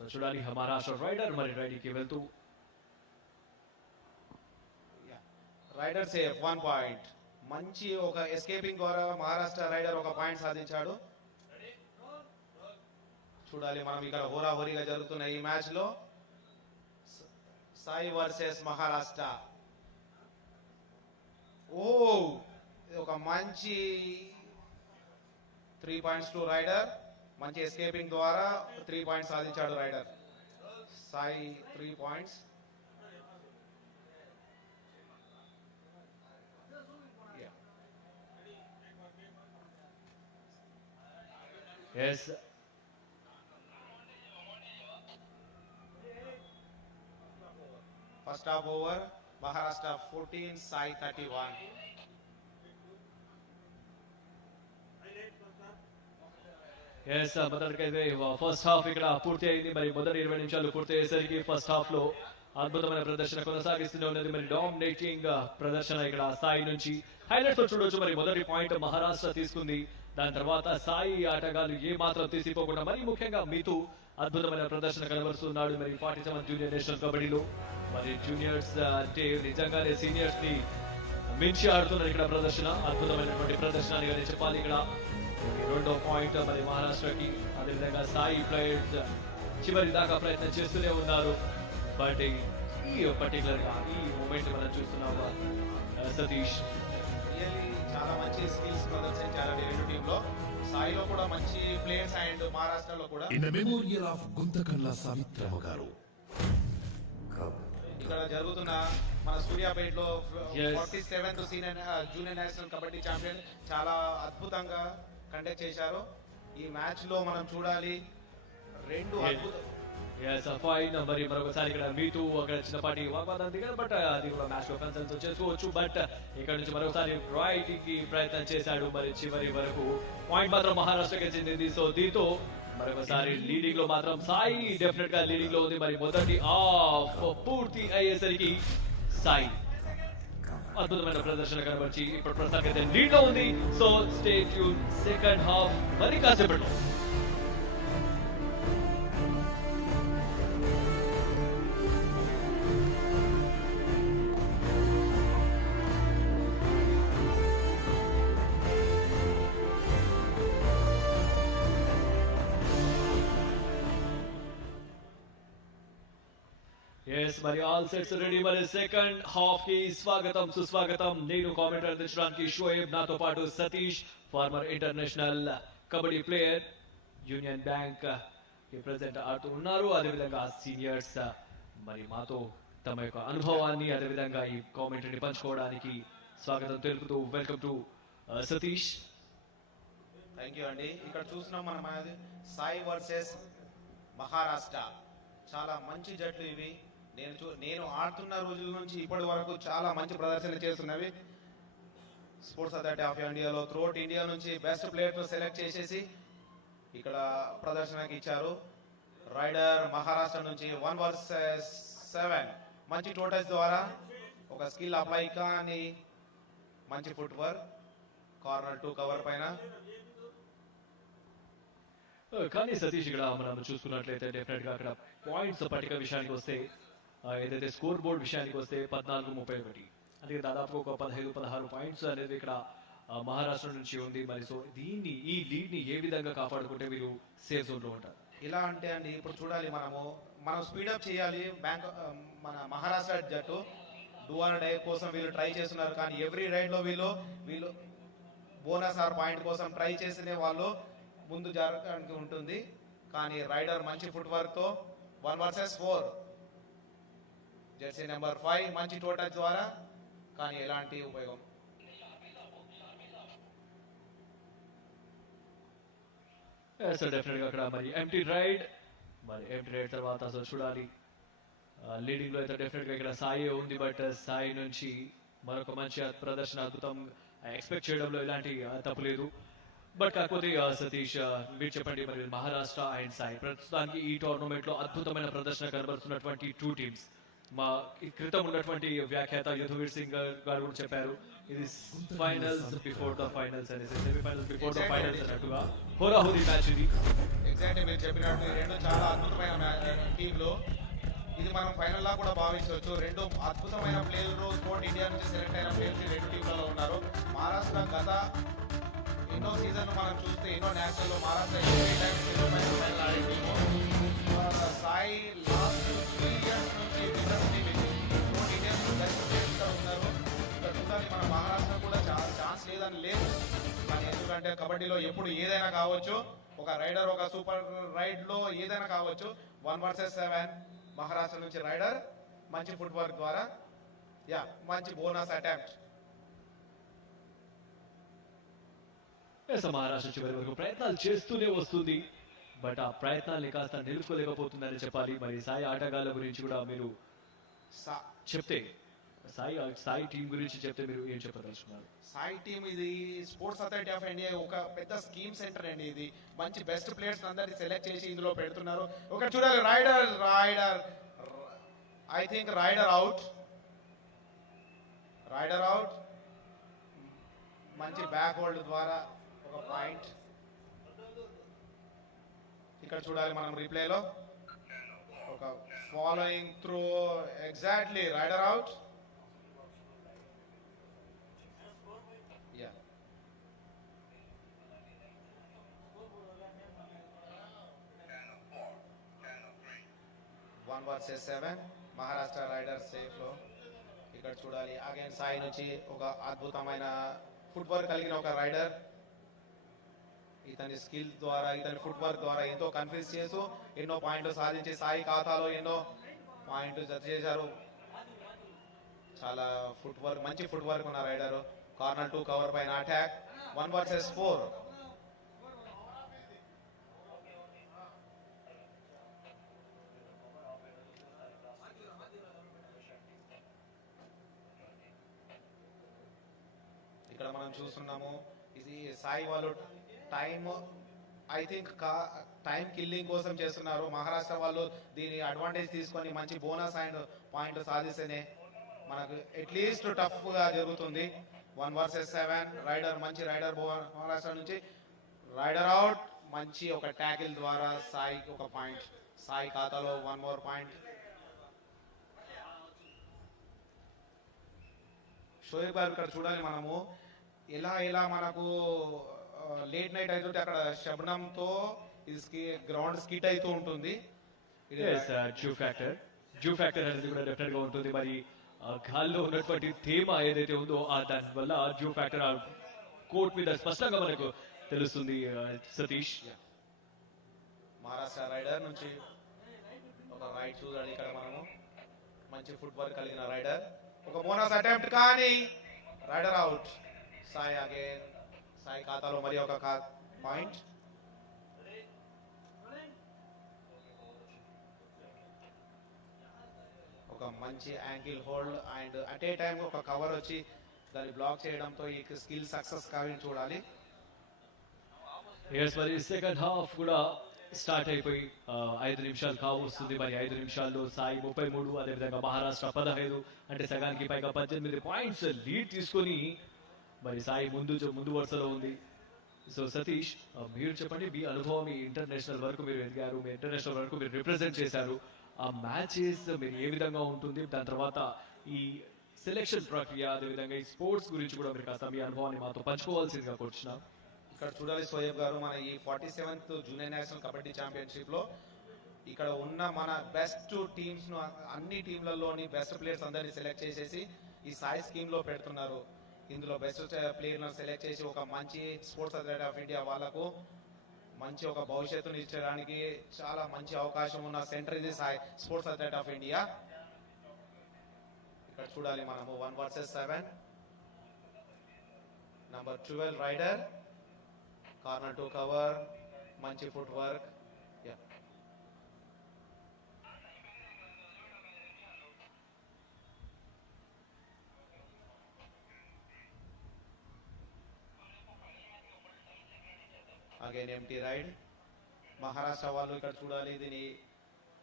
సో చూడాలి మహారాష్ట్ర రైడర్ మరి రైడింగ్కి వెళ్తూ రైడర్ సేఫ్ 1 పాయింట్. మంచి ఒక ఎస్కేపింగ్ ద్వారా మహారాష్ట్ర రైడర్ ఒక పాయింట్ సాధించాడు. చూడాలి మనం ఇక్కడ హోరాహోరీగా జరుగుతున్న ఈ మ్యాచ్ లో సాయి వర్సెస్ మహారాష్ట్ర. ఓ ఇది ఒక మంచి 3 పాయింట్స్ టు రైడర్. మంచి ఎస్కేపింగ్ ద్వారా 3 పాయింట్స్ సాధించాడు rider. Sai 3 points. yes First half over, Maharashtra 14, Sai 31. Yes మొదటికైతే first half ఇక్కడ పూర్తి అయింది. మరి మొదటి 20 నిమిషాలు పూర్తి అయ్యేసరికి ఫస్ట్ హాఫ్ లో అద్భుతమైన ప్రదర్శన కొనసాగిస్తూనే ఉన్నది. మరి డామినేటింగ్ ప్రదర్శన ఇక్కడ సాయి నుంచి హైలైట్స్ చూడొచ్చు. మరి మొదటి పాయింట్ మహారాష్ట్ర తీసుకుంది. దాని తర్వాత సాయి ఆటగాళ్లు ఏ మాత్రం తీసిపోకుండా మరి ముఖ్యంగా మీతూ అద్భుతమైన ప్రదర్శన కనబరుస్తున్నాడు. మరి 47 జూనియర్ నేషనల్ కబడ్డీలో మరి జూనియర్స్ అంటే నిజంగానే సీనియర్స్ ని మించి ఆడుతున్నారు ఇక్కడ ప్రదర్శన. అద్భుతమైనటువంటి ప్రదర్శన అని చెప్పాలి. ఇక్కడ రెండో పాయింట్ మరి మహారాష్ట్రకి. అదేవిధంగా సాయి ప్లేయర్స్ చివరి దాకా ప్రయత్నం చేస్తూనే ఉన్నారు. బట్ ఈ పర్టికులర్ గా ఈ మూమెంట్ మనం చూస్తున్నాము సతీష్ రియల్లీ చాలా మంచి స్కిల్స్ ప్రదర్శించారండి రెండు టీంలో. సాయిలో కూడా మంచి ప్లేయర్స్ అండ్ మహారాష్ట్రలో కూడా. ఇన్ మెమోరియల్ ఆఫ్ గుంతకల్లా సావిత్రమ్మ గారు ఇక్కడ జరుగుతున్న మన సూర్యాపేటలో Yes. 47th senior junior national kabaddi champion చాలా అద్భుతంగా కండక్ట్ చేశారు. ఈ మ్యాచ్ లో మనం చూడాలి రెండు అద్భుత ఫైన్. మరి మరొకసారి ఇక్కడ మీతూ అక్కడ చిన్నపాటి వాగ్వాదం దిగారు. బట్ అది కూడా మ్యాచ్ లో కన్సల్ట్ చేసుకోవచ్చు. బట్ ఇక్కడ నుంచి మరొకసారి రైడింగ్ కి ప్రయత్నం చేశాడు. మరి చివరి వరకు పాయింట్ మాత్రం మహారాష్ట్రకి చెందింది. సో దీంతో మరొకసారి లీడింగ్ లో మాత్రం సాయి డెఫినెట్ గా లీడింగ్ లో ఉంది. మరి మొదటి హాఫ్ పూర్తి అయ్యేసరికి సాయి అద్భుతమైన ప్రదర్శన కనబర్చి ఇప్పుడు ప్రస్తుతానికి లీడ్ లో ఉంది. So stay tune second half మరి కాసేపట్లో. ఎస్ మరి ఆల్ సెట్స్ రెడీ. మరి సెకండ్ హాఫ్ కి స్వాగతం సుస్వాగతం. నేను కామెంట్ అందించడానికి షోయబ్, నాతో పాటు Satish farmer international kabaddi player union bank present ఆడుతూ ఉన్నారు. అదేవిధంగా సీనియర్స్ మరి మాతో తమ యొక్క అనుభవాన్ని అదేవిధంగా ఈ కామెంటరీని పంచుకోవడానికి స్వాగతం తెలుపుతూ welcome to Satish. Thank you అండి. ఇక్కడ చూస్తున్నాం మనం సాయి వర్సెస్ మహారాష్ట్ర. చాలా మంచి జట్లు ఇవి. నేను ఆడుతున్న రోజుల నుంచి ఇప్పటి వరకు చాలా మంచి ప్రదర్శన చేస్తున్నవి. స్పోర్ట్స్ అథారిటీ ఆఫ్ ఇండియాలో త్రూఅవుట్ ఇండియా నుంచి బెస్ట్ ప్లేయర్ సెలెక్ట్ చేసేసి ఇక్కడ ప్రదర్శనకి ఇచ్చారు. రైడర్ మహారాష్ట్ర నుంచి 1 వర్సెస్ 7 మంచి టోటల్స్ ద్వారా ఒక స్కిల్ అప్లై కానీ మంచి ఫుట్ వర్క్ కార్నర్ 2 కవర్ పైన. కానీ సతీష్ ఇక్కడ మనం చూసుకున్నట్లయితే డెఫినెట్ గా అక్కడ పాయింట్స్ పట్టిక విషయానికి వస్తే ఏదైతే స్కోర్ బోర్డ్ విషయానికి వస్తే 14-31 అంటే దాదాపు ఒక 15-16 పాయింట్స్ అనేది ఇక్కడ మహారాష్ట్ర నుంచి ఉంది. మరి సో దీన్ని ఈ లీడ్ ని ఏ విధంగా కాపాడుకుంటే మీరు సేఫ్ జోన్ లో ఉంటారు? ఇలా అంటే అండి ఇప్పుడు చూడాలి మనం స్పీడప్ చేయాలి. మన మహారాష్ట్ర జట్టు డూ ఆర్ డై కోసం వీళ్ళు ట్రై చేస్తున్నారు. కానీ ఎవ్రీ రైడ్ లో వీళ్ళు బోనస్ ఆర్ పాయింట్ కోసం ట్రై చేసిన వాళ్ళు ముందు జరగడానికి ఉంటుంది. కానీ రైడర్ మంచి ఫుట్ వర్క్ తో 1 వర్సెస్ 4 జెర్సీ నెంబర్ 5 మంచి టోటల్ ద్వారా కానీ ఎలాంటి ఉపయోగం. సో డెఫినెట్ గా అక్కడ మరి ఎంటీ రైడ్ తర్వాత అసలు చూడాలి లీడింగ్ లో అయితే డెఫినెట్ గా ఇక్కడ సాయి ఉంది. బట్ సాయి నుంచి మరొక మంచి ప్రదర్శన అద్భుతం ఎక్స్పెక్ట్ చేయడంలో ఎలాంటి తప్పు లేదు. బట్ కాకపోతే సతీష్ మీరు చెప్పండి, మరి మహారాష్ట్ర అండ్ సాయి ప్రస్తుతానికి ఈ టోర్నమెంట్ లో అద్భుతమైన ప్రదర్శన కనబరుస్తున్నటువంటి 2 టీమ్స్ మా ఈ క్రితం ఉన్నటువంటి వ్యాఖ్యాత యదువీర్ సింగ్ గారు కూడా చెప్పారు ఇది ఫైనల్స్ బిఫోర్ ద ఫైనల్స్ అనేసి సెమీఫైనల్స్ బిఫోర్ ద ఫైనల్స్ అన్నట్టుగా హోరాహోరీ మ్యాచ్ ఇది. ఎగ్జాక్ట్లీ మీరు చెప్పినట్టు ఈ రెండు చాలా అద్భుతమైన టీంలు. ఇది మనం ఫైనల్ లా కూడా భావించవచ్చు. రెండు అద్భుతమైన ప్లేయర్లు స్పోర్ట్ ఇండియా నుంచి సెలెక్ట్ అయిన ప్లేయర్స్ రెండు టీంలలో ఉన్నారు. మహారాష్ట్ర గత ఎన్నో సీజన్లు మనం చూస్తే ఎన్నో నేషనల్లో మహారాష్ట్ర ఎవ్రీ టైం ఫైనల్ ఆడే టీము. సాయి లాస్ట్ 3 years నుంచి స్పోర్ట్ ఇండియా బెస్ట్ ప్లేయర్స్ ఇక్కడ ఉన్నారు. ఇక్కడ చూడాలి మన మహారాష్ట్ర కూడా చాలా ఛాన్స్ లేదని లేదు. కానీ ఎందుకంటే కబడ్డీలో ఎప్పుడు ఏదైనా కావచ్చు. ఒక రైడర్ ఒక సూపర్ రైడ్ లో ఏదైనా కావచ్చు. 1 vs 7 మహారాష్ట్ర నుంచి రైడర్ మంచి ఫుట్ వర్క్ ద్వారా మంచి బోనస్ అటెంప్ట్. మహారాష్ట్ర చివరి వరకు ప్రయత్నాలు చేస్తూనే వస్తుంది. బట్ ఆ ప్రయత్నాల్ని కాస్త నిలుపుకోలేకపోతుందని చెప్పాలి. మరి సాయి ఆటగాళ్ళ గురించి కూడా మీరు చెప్తే సాయి టీం గురించి చెప్తే మీరు ఏం చెప్పదలుచుకున్నారు? సాయి టీం ఇది స్పోర్ట్స్ అథారిటీ ఆఫ్ ఇండియా ఒక పెద్ద స్కీమ్ సెంటర్ అండి. ఇది మంచి బెస్ట్ ప్లేయర్స్ అందరినీ సెలెక్ట్ చేసి ఇందులో పెడుతున్నారు. ఒక చూడాలి rider I think rider out మంచి బ్యాక్ హోల్డ్ ద్వారా ఒక పాయింట్. ఇక్కడ చూడాలి మనం రీప్లేలో ఒక following through exactly rider out. One versus 7 Maharashtra rider safe లో. ఇక్కడ చూడాలి అగైన్ సాయి నుంచి ఒక అద్భుతమైన ఫుట్ వర్క్ కలిగిన ఒక రైడర్. ఇతని స్కిల్ ద్వారా ఇతని ఫుట్ వర్క్ ద్వారా ఎంతో కన్ఫ్యూజ్ చేస్తూ ఎన్నో పాయింట్లు సాధించి సాయి ఖాతాలో ఎన్నో పాయింట్లు జత చేశారు. చాలా ఫుట్ వర్క్ మంచి ఫుట్ వర్క్ ఉన్న రైడర్. కార్నర్ 2 కవర్ పైన అటాక్ 1 vs 4. ఇక్కడ మనం చూస్తున్నాము ఇది సాయి వాళ్ళు ఐ థింక్ టైం కిల్లింగ్ కోసం చేస్తున్నారు. మహారాష్ట్ర వాళ్ళు దీని అడ్వాంటేజ్ తీసుకొని మంచి బోనస్ అండ్ పాయింట్ సాధిస్తేనే మనకు అట్లీస్ట్ టఫ్ గా జరుగుతుంది. 1 vs 7 రైడర్ మంచి రైడర్ మహారాష్ట్ర నుంచి రైడర్ అవుట్. మంచి ఒక ట్యాకిల్ ద్వారా సాయికి ఒక పాయింట్. సాయి ఖాతాలో 1 more పాయింట్. షోయబ్ గారు ఇక్కడ చూడాలి మనము ఎలా మనకు లేట్ నైట్ అవుతుంటే అక్కడ శబ్నంతో ఇది గ్రౌండ్ స్కిట్ అవుతూ ఉంటుంది. జూ ఫ్యాక్టర్ అనేది కూడా డెఫినెట్ గా ఉంటుంది. మరి గాల్లో ఉన్నటువంటి థీమ్ ఏదైతే ఉందో దాని వల్ల జూ ఫ్యాక్టర్ కోర్ట్ మీద స్పష్టంగా మనకు తెలుస్తుంది. సతీష్ మహారాష్ట్ర రైడర్ నుంచి ఒక రైట్ చూడాలి. ఇక్కడ మనము మంచి ఫుట్ వర్క్ కలిగిన రైడర్ ఒక బోనస్ అటెంప్ట్ కానీ రైడర్ అవుట్. సాయి ఖాతాలో మరి ఒక పాయింట్. ఒక మంచి ankle hold and at a time ఒక కవర్ వచ్చి దాన్ని బ్లాక్ చేయడంతో ఈ స్కిల్ సక్సెస్ కావాలని చూడాలి. మరి సెకండ్ హాఫ్ కూడా స్టార్ట్ అయిపోయి 5 నిమిషాలు కావస్తుంది. మరి 5 నిమిషాల్లో సాయి 33, అదేవిధంగా మహారాష్ట్ర 15, అంటే సగానికి పైగా 18 పాయింట్స్ లీడ్ తీసుకొని మరి సాయి ముందు వరుసలో ఉంది. సో సతీష్, మీరు చెప్పండి, మీ అనుభవం, మీ ఇంటర్నేషనల్ వరకు మీరు ఎదిగారు, మీ ఇంటర్నేషనల్ వరకు మీరు రిప్రజెంట్ చేశారు. ఆ మ్యాచెస్ మీరు ఏ విధంగా ఉంటుంది, దాని తర్వాత ఈ సెలెక్షన్ ప్రక్రియ, అదేవిధంగా ఈ స్పోర్ట్స్ గురించి కూడా మీరు కాస్త మీ అనుభవాన్ని మాతో పంచుకోవాల్సిందిగా కోరుచున్నాం. ఇక్కడ చూడాలి సోయబ్ గారు, మన ఈ 47th junior national kabaddi championship లో ఇక్కడ ఉన్న మన బెస్ట్ టీమ్స్ ను, అన్ని టీంలలోని బెస్ట్ ప్లేయర్స్ అందరినీ సెలెక్ట్ చేసేసి ఈ సాయి స్కీమ్ లో పెడుతున్నారు. ఇందులో బెస్ట్ ప్లేయర్లను సెలెక్ట్ చేసి ఒక మంచి స్పోర్ట్స్ అథారిటీ ఆఫ్ ఇండియా వాళ్ళకు మంచి ఒక భవిష్యత్తుని ఇచ్చడానికి చాలా మంచి అవకాశం ఉన్న సెంటర్ ఇది Sai sports authority of India. ఇక్కడ చూడాలి మనము 1 vs 7 number 12 rider, corner 2 cover, మంచి foot work. Again empty ride. Maharashtra వాళ్ళు ఇక్కడ చూడాలి దీని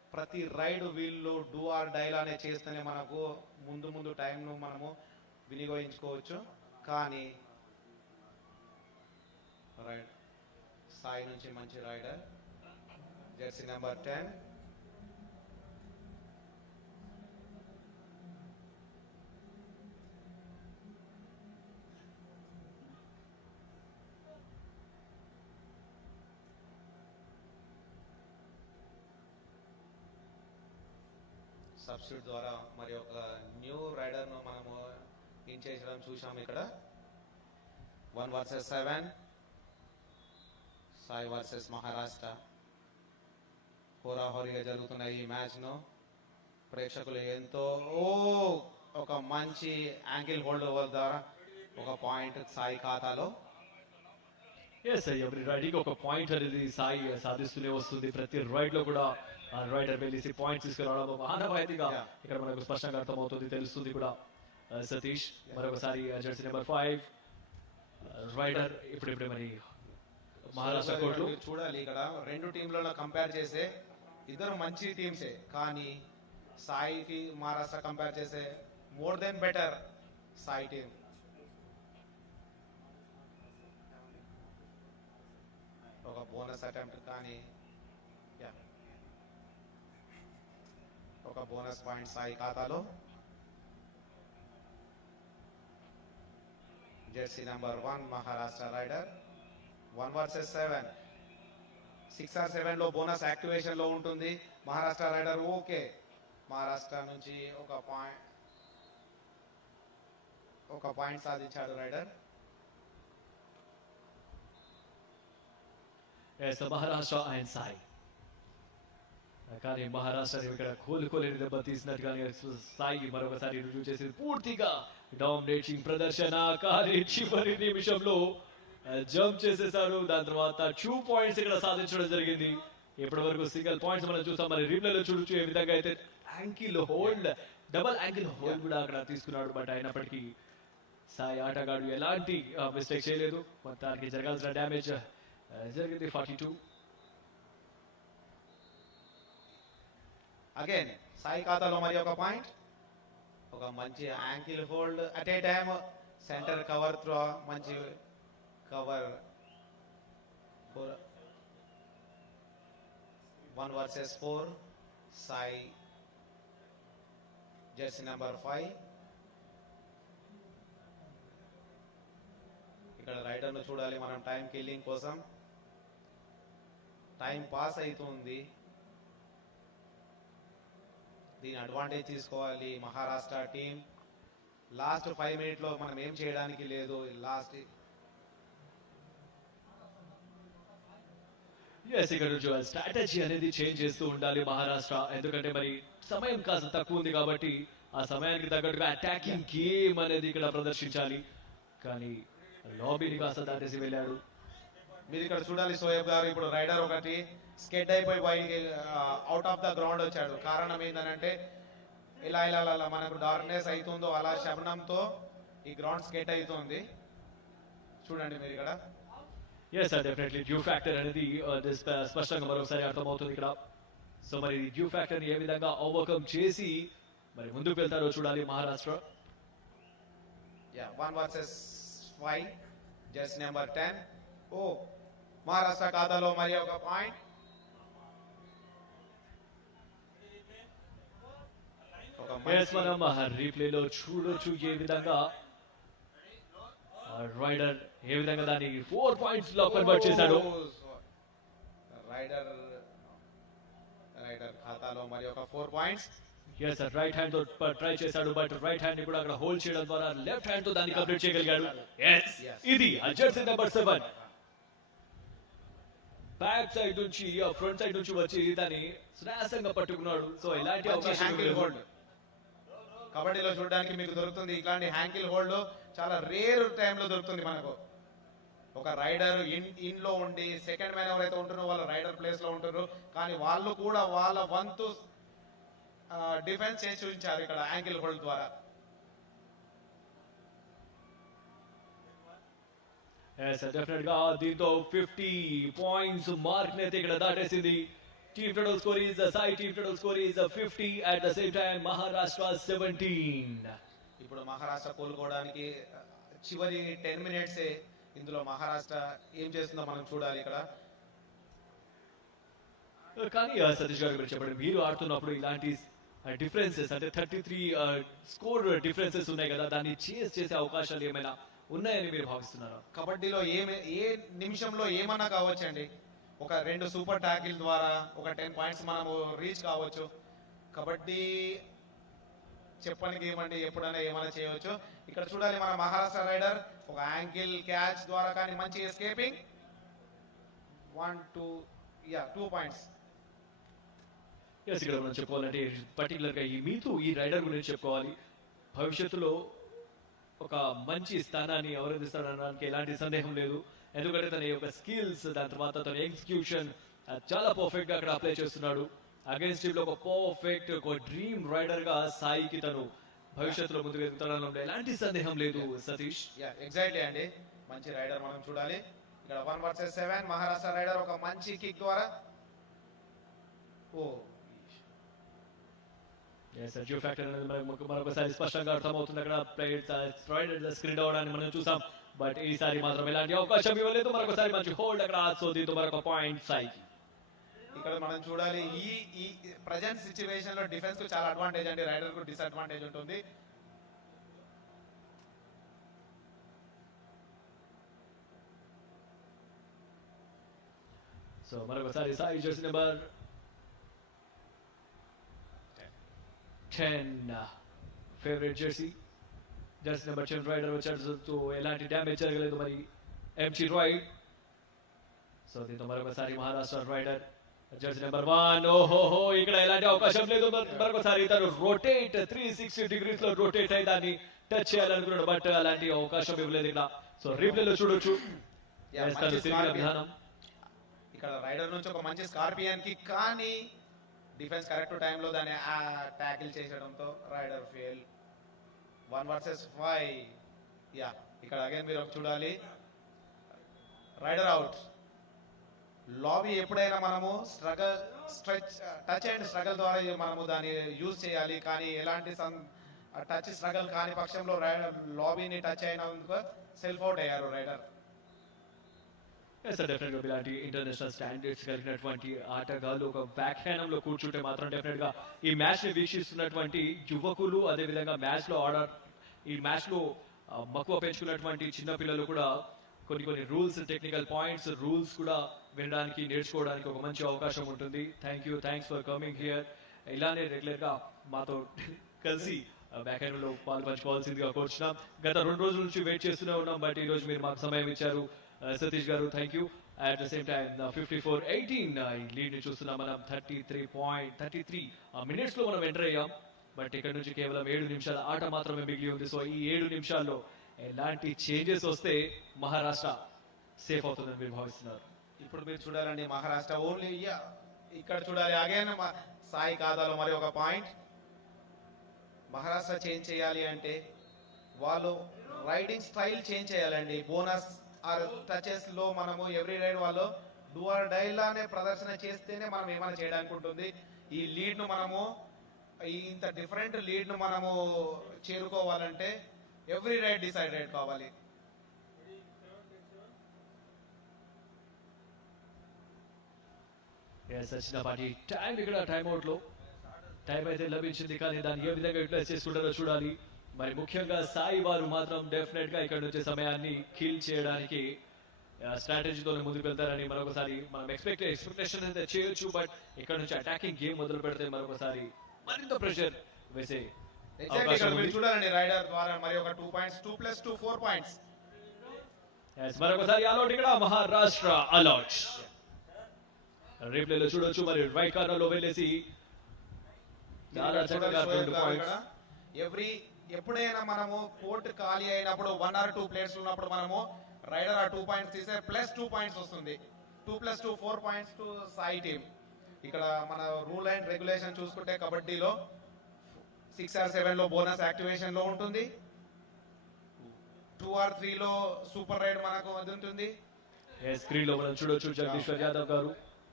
ప్రతి రైడ్ వీళ్ళు డూ ఆర్ డైలానే చేస్తేనే మనకు ముందు ముందు టైంను మనము వినియోగించుకోవచ్చు. కానీ రైడ్ సాయి నుంచి మంచి రైడర్ జెర్సీ నెంబర్ 10. సబ్స్టిట్యూట్ ద్వారా మరి ఒక న్యూ రైడర్ను మనము ఇన్ చేయడం చూసాము ఇక్కడ. 1 వర్సెస్ 7 సాయి వర్సెస్ మహారాష్ట్ర. హోరాహోరీగా జరుగుతున్న ఈ మ్యాచ్ను ప్రేక్షకులు ఎంతో ఒక మంచి యాంగిల్ హోల్డ్ ద్వారా ఒక పాయింట్ సాయి ఖాతాలో. ఎస్ ఎవ్రీ రైడింగ్ ఒక పాయింట్ అనేది సాయి సాధిస్తూనే వస్తుంది. ప్రతి రైడ్ లో కూడా రైడర్ వెళ్ళి పాయింట్స్ తీసుకురావడం ఆనవాయితీగా ఇక్కడ మనకు స్పష్టంగా అర్థమవుతుంది, తెలుస్తుంది కూడా. సతీష్ మరొకసారి జెర్సీ నెంబర్ 5 రైడర్ ఇప్పుడిప్పుడే మరి మహారాష్ట్ర కోర్టులో చూడాలి. ఇక్కడ రెండు టీంలలో కంపేర్ చేసే ఇద్దరు మంచి టీమ్సే, కానీ సాయికి మహారాష్ట్ర కంపేర్ చేసే more than better Sai team. ఒక బోనస్ అటెంప్ట్, కానీ ఒక బోనస్ పాయింట్ సాయి ఖాతాలో. Jersey number 1 Maharashtra rider. 1 versus 7. 6 or 7 లో బోనస్ యాక్టివేషన్ లో ఉంటుంది. మహారాష్ట్ర రైడర్ ఓకే, మహారాష్ట్ర నుంచి ఒక పాయింట్ సాధించాడు రైడర్. మహారాష్ట్ర అండ్ సాయి. కానీ మహారాష్ట్ర ఇక్కడ కోలుకోలేని దెబ్బ తీసినట్టుగానే సాయి మరొకసారి రుజువు చేసింది. పూర్తిగా డామినేటింగ్ ప్రదర్శన, కానీ చివరి నిమిషంలో జంప్ చేసేసాడు. దాని తర్వాత 2 పాయింట్స్ ఇక్కడ సాధించడం జరిగింది. ఇప్పటి వరకు సింగిల్ పాయింట్స్ మనం చూసాం, మరి రిప్లేలో చూడొచ్చు ఏ విధంగా అయితే ankle hold, double ankle hold కూడా అక్కడ తీసుకున్నాడు. బట్ అయినప్పటికీ సాయి ఆటగాడు ఎలాంటి మిస్టేక్ చేయలేదు. మొత్తానికి జరగాల్సిన డ్యామేజ్ జరిగింది. 42. అగైన్ సాయి ఖాతాలో మరి ఒక పాయింట్. ఒక మంచి ankle hold at a time, centre cover throw, మంచి cover. 1 versus 4 Sai Jersey number 5. ఇక్కడ రైడర్ను చూడాలి మనం టైం కిల్లింగ్ కోసం. టైం పాస్ అవుతుంది, దీని అడ్వాంటేజ్ తీసుకోవాలి మహారాష్ట్ర టీం. లాస్ట్ 5 minutes లో మనం ఏం చేయడానికి లేదు. లాస్ట్ ఇక్కడ స్ట్రాటజీ అనేది చేంజ్ చేస్తూ ఉండాలి మహారాష్ట్ర. ఎందుకంటే మరి సమయం కాస్త తక్కువ ఉంది కాబట్టి ఆ సమయానికి తగ్గట్టుగా అటాకింగ్ గేమ్ అనేది ఇక్కడ ప్రదర్శించాలి. కానీ లాబీని కాస్త దాటేసి వెళ్ళాడు. మీరు ఇక్కడ చూడాలి సోయబ్ గారు, ఇప్పుడు రైడర్ ఒకటి స్కెడ్ అయిపోయి బయటికి అవుట్ ఆఫ్ ద గ్రౌండ్ వచ్చాడు. కారణం ఏంటంటే ఇలా ఇలా ఇలా మనకు డార్క్నెస్ అవుతుందో అలా శబనంతో ఈ గ్రౌండ్ స్కెడ్ అవుతుంది. చూడండి మీరు ఇక్కడ. Yes sir, definitely dew factor అనేది స్పష్టంగా మరొకసారి అర్థమవుతుంది ఇక్కడ. సో మరి డ్యూ ఫ్యాక్టర్ ఏ విధంగా ఓవర్కమ్ చేసి మరి ముందుకు వెళ్తారో చూడాలి Maharashtra. 1 versus 5 Jersey number 10. Maharashtra ఖాతాలో మరి ఒక పాయింట్. మనం రీప్లేలో చూడొచ్చు ఏ విధంగా రైడర్ ఏ విధంగా దాన్ని 4 points లో కన్వర్ట్ చేశాడు. రైడర్ ఖాతాలో మరి ఒక 4 points. Yes sir, right hand తో ట్రై చేశాడు, బట్ రైట్ హ్యాండ్ కూడా అక్కడ హోల్డ్ చేయడం ద్వారా లెఫ్ట్ హ్యాండ్ తో దాన్ని కంప్లీట్ చేయగలిగాడు. ఇది జెర్సీ నెంబర్ 7 బ్యాక్ సైడ్ నుంచి ఫ్రంట్ సైడ్ నుంచి వచ్చి దాన్ని శ్రేష్టంగా పట్టుకున్నాడు. సో ఇలాంటి హ్యాంకిల్ హోల్డ్ కబడ్డీలో చూడడానికి మీకు దొరుకుతుంది. ఇట్లాంటి హ్యాంకిల్ హోల్డ్ చాలా రేర్ టైంలో దొరుకుతుంది మనకు. ఒక రైడర్ ఇన్ లో ఉండి సెకండ్ మ్యాన్ ఎవరైతే ఉంటున్నారో వాళ్ళు రైడర్ ప్లేస్ లో ఉంటున్నారు, కానీ వాళ్ళు కూడా వాళ్ళ వంతు డిఫెన్స్ చేసి చూపించారు ఇక్కడ యాంకిల్ హోల్డ్ ద్వారా. డెఫినెట్ గా దీంతో 50 points మార్క్ నైతే ఇక్కడ దాటేసింది team total score is Sai team total score is 50. At the same time, Maharashtra 17. ఇప్పుడు మహారాష్ట్ర కోలుకోవడానికి చివరి 10 మినిట్సే. ఇందులో మహారాష్ట్ర ఏం చేస్తుందో మనం చూడాలి ఇక్కడ. కానీ సతీష్ గారు మీరు చెప్పండి, మీరు ఆడుతున్నప్పుడు ఇలాంటి డిఫరెన్సెస్ అంటే 33 స్కోర్ డిఫరెన్సెస్ ఉన్నాయి కదా, దాన్ని చేస్ చేసే అవకాశాలు ఏమైనా ఉన్నాయని మీరు భావిస్తున్నారా? కబడ్డీలో ఏ నిమిషంలో ఏమన్నా కావచ్చండి. ఒక 2 సూపర్ ట్యాకిల్ ద్వారా ఒక 10 పాయింట్స్ మనము రీచ్ కావచ్చు. కబడ్డీ చెప్పని గేమ్ అండి, ఎప్పుడైనా ఏమైనా చేయవచ్చు. ఇక్కడ చూడాలి మన మహారాష్ట్ర రైడర్ ఒక యాంకిల్ క్యాచ్ ద్వారా కానీ మంచి ఎస్కేపింగ్. 2 పాయింట్స్. ఇక్కడ మనం చెప్పుకోవాలంటే పర్టికులర్ గా ఈ రైడర్ గురించి చెప్పుకోవాలి. భవిష్యత్తులో ఒక మంచి స్థానాన్ని అవరోధిస్తాడనడానికి ఎలాంటి సందేహం లేదు. ఎందుకంటే తన యొక్క స్కిల్స్, దాని తర్వాత తన ఎగ్జిక్యూషన్ చాలా పర్ఫెక్ట్ గా అక్కడ అప్లై చేస్తున్నాడు. అగైన్స్ టీమ్ లో ఒక పర్ఫెక్ట్ ఒక డ్రీమ్ రైడర్ గా సాయికి తను భవిష్యత్తులో ముందుకు ఎదుగుతాడనడంలో ఎలాంటి సందేహం లేదు. సతీష్ ఎగ్జాక్ట్లీ అండి, మంచి రైడర్ మనం చూడాలి. ఇక్కడ 1 వర్సెస్ 7 మహారాష్ట్ర రైడర్ ఒక మంచి కిక్ ద్వారా జియో ఫ్యాక్టర్ అనేది మరొకసారి స్పష్టంగా అర్థమవుతుంది. అక్కడ ప్లేయర్స్ స్క్రీన్ అవడాన్ని మనం చూసాం. బట్ ఈసారి మాత్రం ఎలాంటి అవకాశం ఇవ్వలేదు. మరొకసారి మంచి హోల్డ్ అక్కడ. సో దీంతో మరొక పాయింట్ సాయికి. ఇక్కడ మనం చూడాలి ఈ ప్రజెంట్ సిచ్యువేషన్ లో డిఫెన్స్ కు చాలా అడ్వాంటేజ్ అండి, రైడర్ కు డిసడ్వాంటేజ్ ఉంటుంది. సో మరొకసారి Sai Jersey number 10 favourite Jersey number 10 rider వచ్చాడు. ఎలాంటి డ్యామేజ్ జరగలేదు మరి ఎంసీ రైడ్. సో దీంతో మరొకసారి మహారాష్ట్ర రైడర్ జెర్సీ నెంబర్ 1. ఓహోహో, ఇక్కడ ఎలాంటి అవకాశం లేదు. మరొకసారి తను రొటేట్ 360 డిగ్రీస్ లో రొటేట్ అయి దాన్ని టచ్ చేయాలనుకున్నాడు. బట్ అలాంటి అవకాశం ఇవ్వలేదు ఇక్కడ. సో రీప్లేలో చూడొచ్చు విధానం. ఇక్కడ రైడర్ నుంచి ఒక మంచి స్కార్పియన్ కి, కానీ డిఫెన్స్ కరెక్ట్ టైంలో దాన్ని ట్యాకిల్ చేసడంతో రైడర్ ఫెయిల్. 1 వర్సెస్ 5. ఇక్కడ అగైన్ మీరు చూడాలి రైడర్ అవుట్. లాబీ ఎప్పుడైనా మనము టచ్ అండ్ స్ట్రగల్ ద్వారా మనము దాన్ని యూజ్ చేయాలి. కానీ ఎలాంటి టచ్ స్ట్రగల్ కాని పక్షంలో రైడర్ లాబీని టచ్ అయినందుకు సెల్ఫ్ అవుట్ అయ్యారు రైడర్. డెఫినెట్ గా ఇలాంటి ఇంటర్నేషనల్ స్టాండర్డ్స్ కలిగినటువంటి ఆటగాళ్ళు ఒక వ్యాఖ్యానంలో కూర్చుంటే మాత్రం డెఫినెట్ గా ఈ మ్యాచ్ ని వీక్షిస్తున్నటువంటి యువకులు, అదే విధంగా ఈ మ్యాచ్ లో మక్కువ పెంచుకున్నటువంటి చిన్న పిల్లలు కూడా కొన్ని రూల్స్, టెక్నికల్ పాయింట్స్, రూల్స్ కూడా వినడానికి, నేర్చుకోవడానికి ఒక మంచి అవకాశం ఉంటుంది. Thanks for coming here. ఇలానే రెగ్యులర్ గా మాతో కలిసి వ్యాఖ్యానంలో లో పాల్పంచుకోవాల్సిందిగా కోరుచున్నాం. గత 2 రోజుల నుంచి వెయిట్ చేస్తూనే ఉన్నాం. బట్ ఈ రోజు మీరు మాకు సమయం ఇచ్చారు సతీష్ గారు, thank you. At the same time 54-18 lead ని చూస్తున్నాం మనం. 33 మినిట్స్ లో మనం ఎంటర్ అయ్యాం. బట్ ఇక్కడ నుంచి కేవలం 7 నిమిషాల ఆట మాత్రమే మిగిలి ఉంది. సో ఈ 7 నిమిషాల్లో ఎలాంటి చేంజెస్ వస్తే మహారాష్ట్ర సేఫ్ అవుతుందని మీరు భావిస్తున్నారు? ఇప్పుడు మీరు చూడాలండి మహారాష్ట్ర ఓన్లీ ఇక్కడ చూడాలి అగైన్ సాయి ఖాతాలో మరి ఒక పాయింట్. మహారాష్ట్ర చేంజ్ చేయాలి అంటే వాళ్ళు రైడింగ్ స్టైల్ చేంజ్ చేయాలండి. బోనస్ ఆర్ టచెస్ లో మనము ఎవ్రీ రైడ్ వాళ్ళు డూ ఆర్ డై లానే ప్రదర్శన చేస్తేనే మనం ఏమైనా చేయడానికి ఉంటుంది. ఈ లీడ్ ను మనము ఇంత డిఫరెంట్ లీడ్ ను మనము చేరుకోవాలంటే ఎవ్రీ రైడ్ డిసైడెడ్ కావాలి. చిన్నపాటి టైం ఇక్కడ టైంఅవుట్ లో టైం అయితే లభించింది, కానీ దాన్ని ఏ విధంగా యూటిలైజ్ చేసుకుంటారో చూడాలి. మరి ముఖ్యంగా సాయి వారు మాత్రం డెఫినెట్ గా ఇక్కడ వచ్చే సమయాన్ని కిల్ చేయడానికి స్ట్రాటజీతోనే ముందుకు వెళ్తారని మరొకసారి మనం ఎక్స్పెక్టేషన్ అయితే చేయొచ్చు. బట్ ఇక్కడ నుంచి అటాకింగ్ గేమ్ మొదలు పెడితే మరొకసారి మరింత ప్రెషర్ వేసే చూడాలండి రైడర్ ద్వారా మరి ఒక 2 పాయింట్స్, 2+2 4 పాయింట్స్. మరొకసారి అలౌట్ ఇక్కడ మహారాష్ట్ర అలౌట్. రీప్లేలో చూడొచ్చు. మరి రైట్ కార్నర్ లో వెళ్ళేసి చాలా చక్కగా 2 పాయింట్స్. ఎప్పుడైనా మనము కోర్టు ఖాళీ అయినప్పుడు 1 or 2 ప్లేయర్స్ ఉన్నప్పుడు మనము రైడర్ ఆ 2 పాయింట్స్ తీసే +2 పాయింట్స్ వస్తుంది. 2+2 4 పాయింట్స్ టు సాయి టీమ్. ఇక్కడ మన రూల్ అండ్ రెగ్యులేషన్ చూసుకుంటే కబడ్డీలో 6 or 7 లో బోనస్ యాక్టివేషన్ లో ఉంటుంది. 2 or 3 లో సూపర్ రైడ్ మనకు ఉంటుంది. స్క్రీన్ లో మనం చూడొచ్చు జగదీశ్వర్ యాదవ్ గారు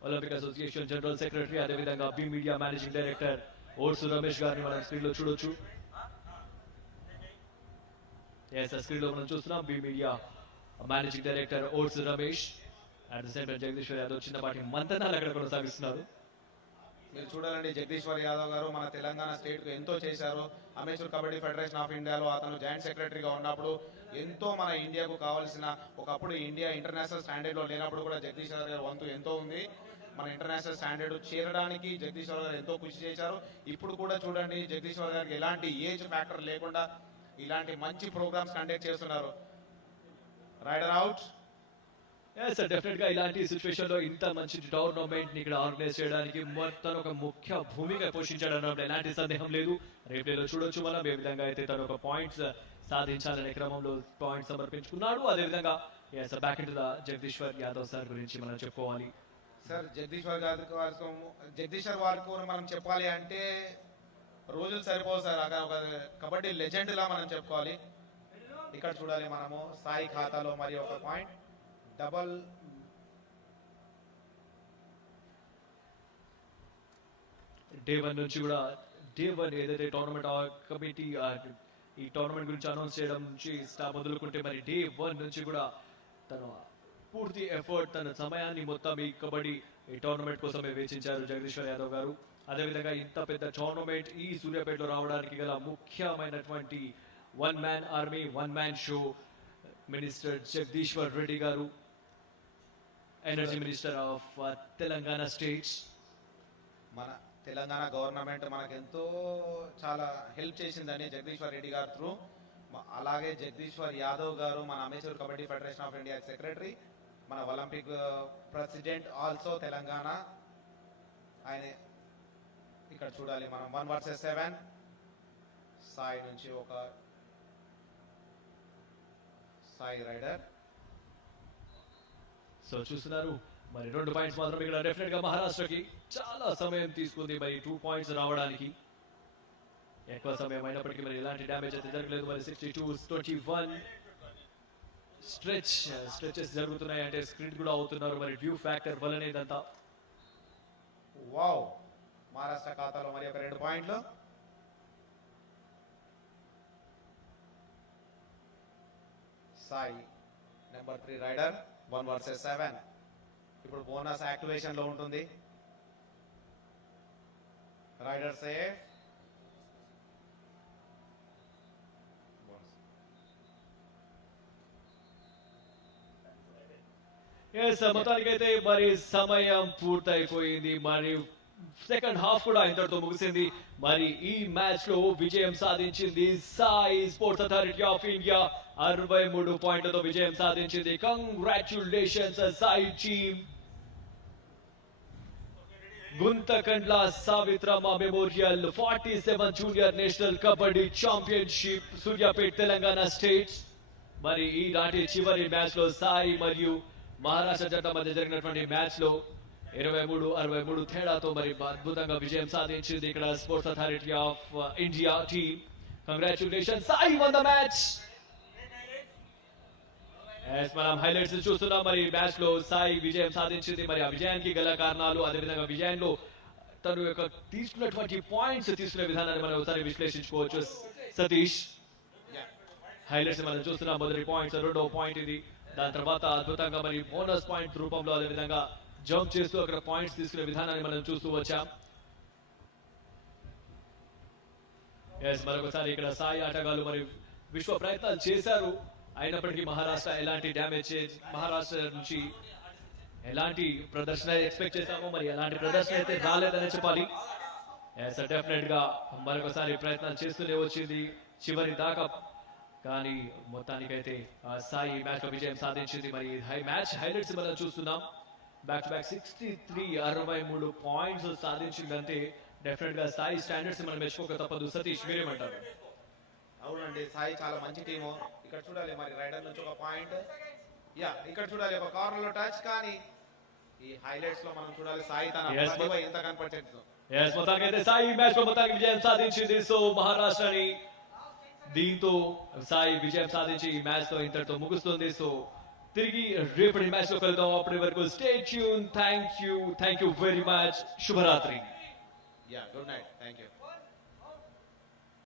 ఒలింపిక్ అసోసియేషన్ జనరల్ సెక్రటరీ, అదేవిధంగా B media managing director Orsu Ramesh గారిని మనం స్క్రీన్ లో చూడొచ్చు. స్క్రీన్ లో మనం చూస్తున్నాం B media managing director Orsu Ramesh. At the same time Jagadishwar Yadav చిన్నపాటి మంతనాలు అక్కడ కొనసాగిస్తున్నారు. మీరు చూడాలండి, జగదీశ్వర్ యాదవ్ గారు మన తెలంగాణ స్టేట్ కు ఎంతో చేశారు. అమేచూర్ కబడ్డీ ఫెడరేషన్ ఆఫ్ ఇండియాలో అతను జాయింట్ సెక్రటరీగా ఉన్నప్పుడు ఎంతో మన ఇండియాకు కావాల్సిన, ఒకప్పుడు ఇండియా ఇంటర్నేషనల్ స్టాండర్డ్ లో లేనప్పుడు కూడా జగదీశ్వర్ గారి వంతు ఎంతో ఉంది. మన ఇంటర్నేషనల్ స్టాండర్డ్ చేరడానికి జగదీశ్వర్ గారు ఎంతో కృషి చేశారు. ఇప్పుడు కూడా చూడండి, జగదీశ్వర్ గారికి ఎలాంటి ఏజ్ ఫ్యాక్టర్ లేకుండా ఇలాంటి మంచి ప్రోగ్రామ్స్ కండక్ట్ చేస్తున్నారు. Rider out. సార్, డెఫినెట్ గా ఇలాంటి సిచ్యువేషన్ లో ఇంత మంచి టోర్నమెంట్ ని ఇక్కడ ఆర్గనైజ్ చేయడానికి మొత్తం ఒక ముఖ్య భూమిక పోషించడం ఎలాంటి సందేహం లేదు. రేపేలో చూడొచ్చు మనం ఏ విధంగా అయితే తను ఒక పాయింట్స్ సాధించాలనే క్రమంలో పాయింట్స్ సమర్పించుకున్నాడు. అదేవిధంగా back into the Jagadishwar Yadav sir గురించి మనం చెప్పుకోవాలి. సార్, జగదీశ్వర్ వారికి మనం చెప్పాలి అంటే రోజులు సరిపోవు సార్. ఒక కబడ్డీ లెజెండ్ లా మనం చెప్పుకోవాలి. ఇక్కడ చూడాలి మనము సాయి ఖాతాలో మరి ఒక పాయింట్ డబల్ డే 1 నుంచి కూడా డే 1 ఏదైతే టోర్నమెంట్ కమిటీ ఈ టోర్నమెంట్ గురించి అనౌన్స్ చేయడం నుంచి మొదలుకుంటే మరి డే 1 నుంచి కూడా తన పూర్తి ఎఫర్ట్, తన సమయాన్ని మొత్తం ఈ కబడ్డీ ఈ టోర్నమెంట్ కోసమే వేచించారు జగదీశ్వర్ యాదవ్ గారు. అదేవిధంగా ఇంత పెద్ద టోర్నమెంట్ ఈ సూర్యాపేటలో రావడానికి గల ముఖ్యమైనటువంటి one man army, one man show minister Jagadishwar Reddy గారు, energy minister of Telangana states. మన తెలంగాణ గవర్నమెంట్ మనకెంతో చాలా హెల్ప్ చేసిందని జగదీశ్వర్ రెడ్డి గారు త్రూ. అలాగే జగదీశ్వర్ యాదవ్ గారు మన అమేచూర్ kabaddi federation of India secretary, మన ఒలింపిక్ ప్రెసిడెంట్ ఆల్సో తెలంగాణ. ఆయన ఇక్కడ చూడాలి మనం 1 వర్సెస్ 7 సాయి నుంచి ఒక సాయి రైడర్. సో చూస్తున్నారు మరి 2 పాయింట్స్ మాత్రం ఇక్కడ డెఫినెట్ గా మహారాష్ట్రకి చాలా సమయం తీసుకుంది మరి 2 పాయింట్స్ రావడానికి. ఎక్కువ సమయం అయినప్పటికీ మరి ఎలాంటి డ్యామేజ్ అయితే జరగలేదు. మరి 62-21 స్ట్రెచెస్ జరుగుతున్నాయి, అంటే స్క్రీన్ కూడా అవుతున్నారు. మరి వ్యూ ఫ్యాక్టర్ వల్లనే ఇదంతా. వావ్, మహారాష్ట్ర ఖాతాలో మరి ఒక 2 పాయింట్లు. Sai number 3 rider 1 versus 7. ఇప్పుడు బోనస్ యాక్టివేషన్ లో ఉంటుంది. Rider safe. మొత్తానికైతే మరి సమయం పూర్తయిపోయింది. మరి సెకండ్ హాఫ్ కూడా ఇంతటితో ముగిసింది. మరి ఈ మ్యాచ్ లో విజయం సాధించింది Sai sports authority of India 63 పాయింట్లతో విజయం సాధించింది. Congratulations Sai team. Guntakandla Savitramma memorial 47 junior national kabaddi championship Suryapet Telangana states. మరి ఈ నాటి చివరి మ్యాచ్ లో సాయి మరియు మహారాష్ట్ర జట్ల మధ్య జరిగినటువంటి మ్యాచ్ లో 23-63 తేడాతో మరి అద్భుతంగా విజయం సాధించింది ఇక్కడ sports authority of India team. Congratulations, Sai one the match. మనం హైలైట్స్ చూస్తున్నాం. మరి మ్యాచ్ లో సాయి విజయం సాధించింది. మరి ఆ విజయానికి గల కారణాలు, అదేవిధంగా విజయంలో తను యొక్క తీసుకున్నటువంటి పాయింట్స్ తీసుకునే విధానాన్ని మనం ఒకసారి విశ్లేషించుకోవచ్చు. సతీష్, హైలైట్స్ మనం చూస్తున్నాం. మొదటి పాయింట్స్, 2వ పాయింట్ ఇది. దాని తర్వాత అద్భుతంగా మరి బోనస్ పాయింట్ రూపంలో అదేవిధంగా జంప్ చేస్తూ అక్కడ పాయింట్స్ తీసుకునే విధానాన్ని మనం చూస్తూ వచ్చాం. మరొకసారి ఇక్కడ సాయి ఆటగాళ్ళు మరి విశ్వ ప్రయత్నాలు చేశారు. అయినప్పటికీ మహారాష్ట్ర ఎలాంటి డ్యామేజ్, మహారాష్ట్ర నుంచి ఎలాంటి ప్రదర్శన ఎక్స్పెక్ట్ చేశామో మరి ఎలాంటి ప్రదర్శన అయితే రాలేదని చెప్పాలి. డెఫినెట్ గా మరొకసారి ప్రయత్నాలు చేస్తూనే వచ్చింది చివరి దాకా. కానీ మొత్తానికైతే సాయి మ్యాచ్ లో విజయం సాధించింది. మరి మ్యాచ్ హైలైట్స్ మనం చూస్తున్నాం. Back to back 63 points సాధించిందంటే definite గా సాయి స్టాండర్డ్స్ మనం మెచ్చుకోక తప్పదు. సతీష్, మీరేమంటారు? అవునండి, సాయి చాలా మంచి టీము. ఇక్కడ చూడాలి మరి రైడర్ నుంచి ఒక పాయింట్. ఇక్కడ చూడాలి ఒక కార్నర్ లో టచ్. కానీ ఈ హైలైట్స్ లో మనం చూడాలి సాయి తన ప్రతిభ ఎంత కనపడుతుందో. మొత్తానికైతే సాయి మ్యాచ్ లో మొత్తానికి విజయం సాధించింది. సో మహారాష్ట్రని దీంతో సాయి విజయం సాధించి ఈ మ్యాచ్ తో ఇంతటితో ముగుస్తుంది. సో తిరిగి రేపటి మ్యాచ్ లో కలుద్దాం. అప్పటి వరకు stay tune. Thank you very much. శుభరాత్రి. Good night. Thank you.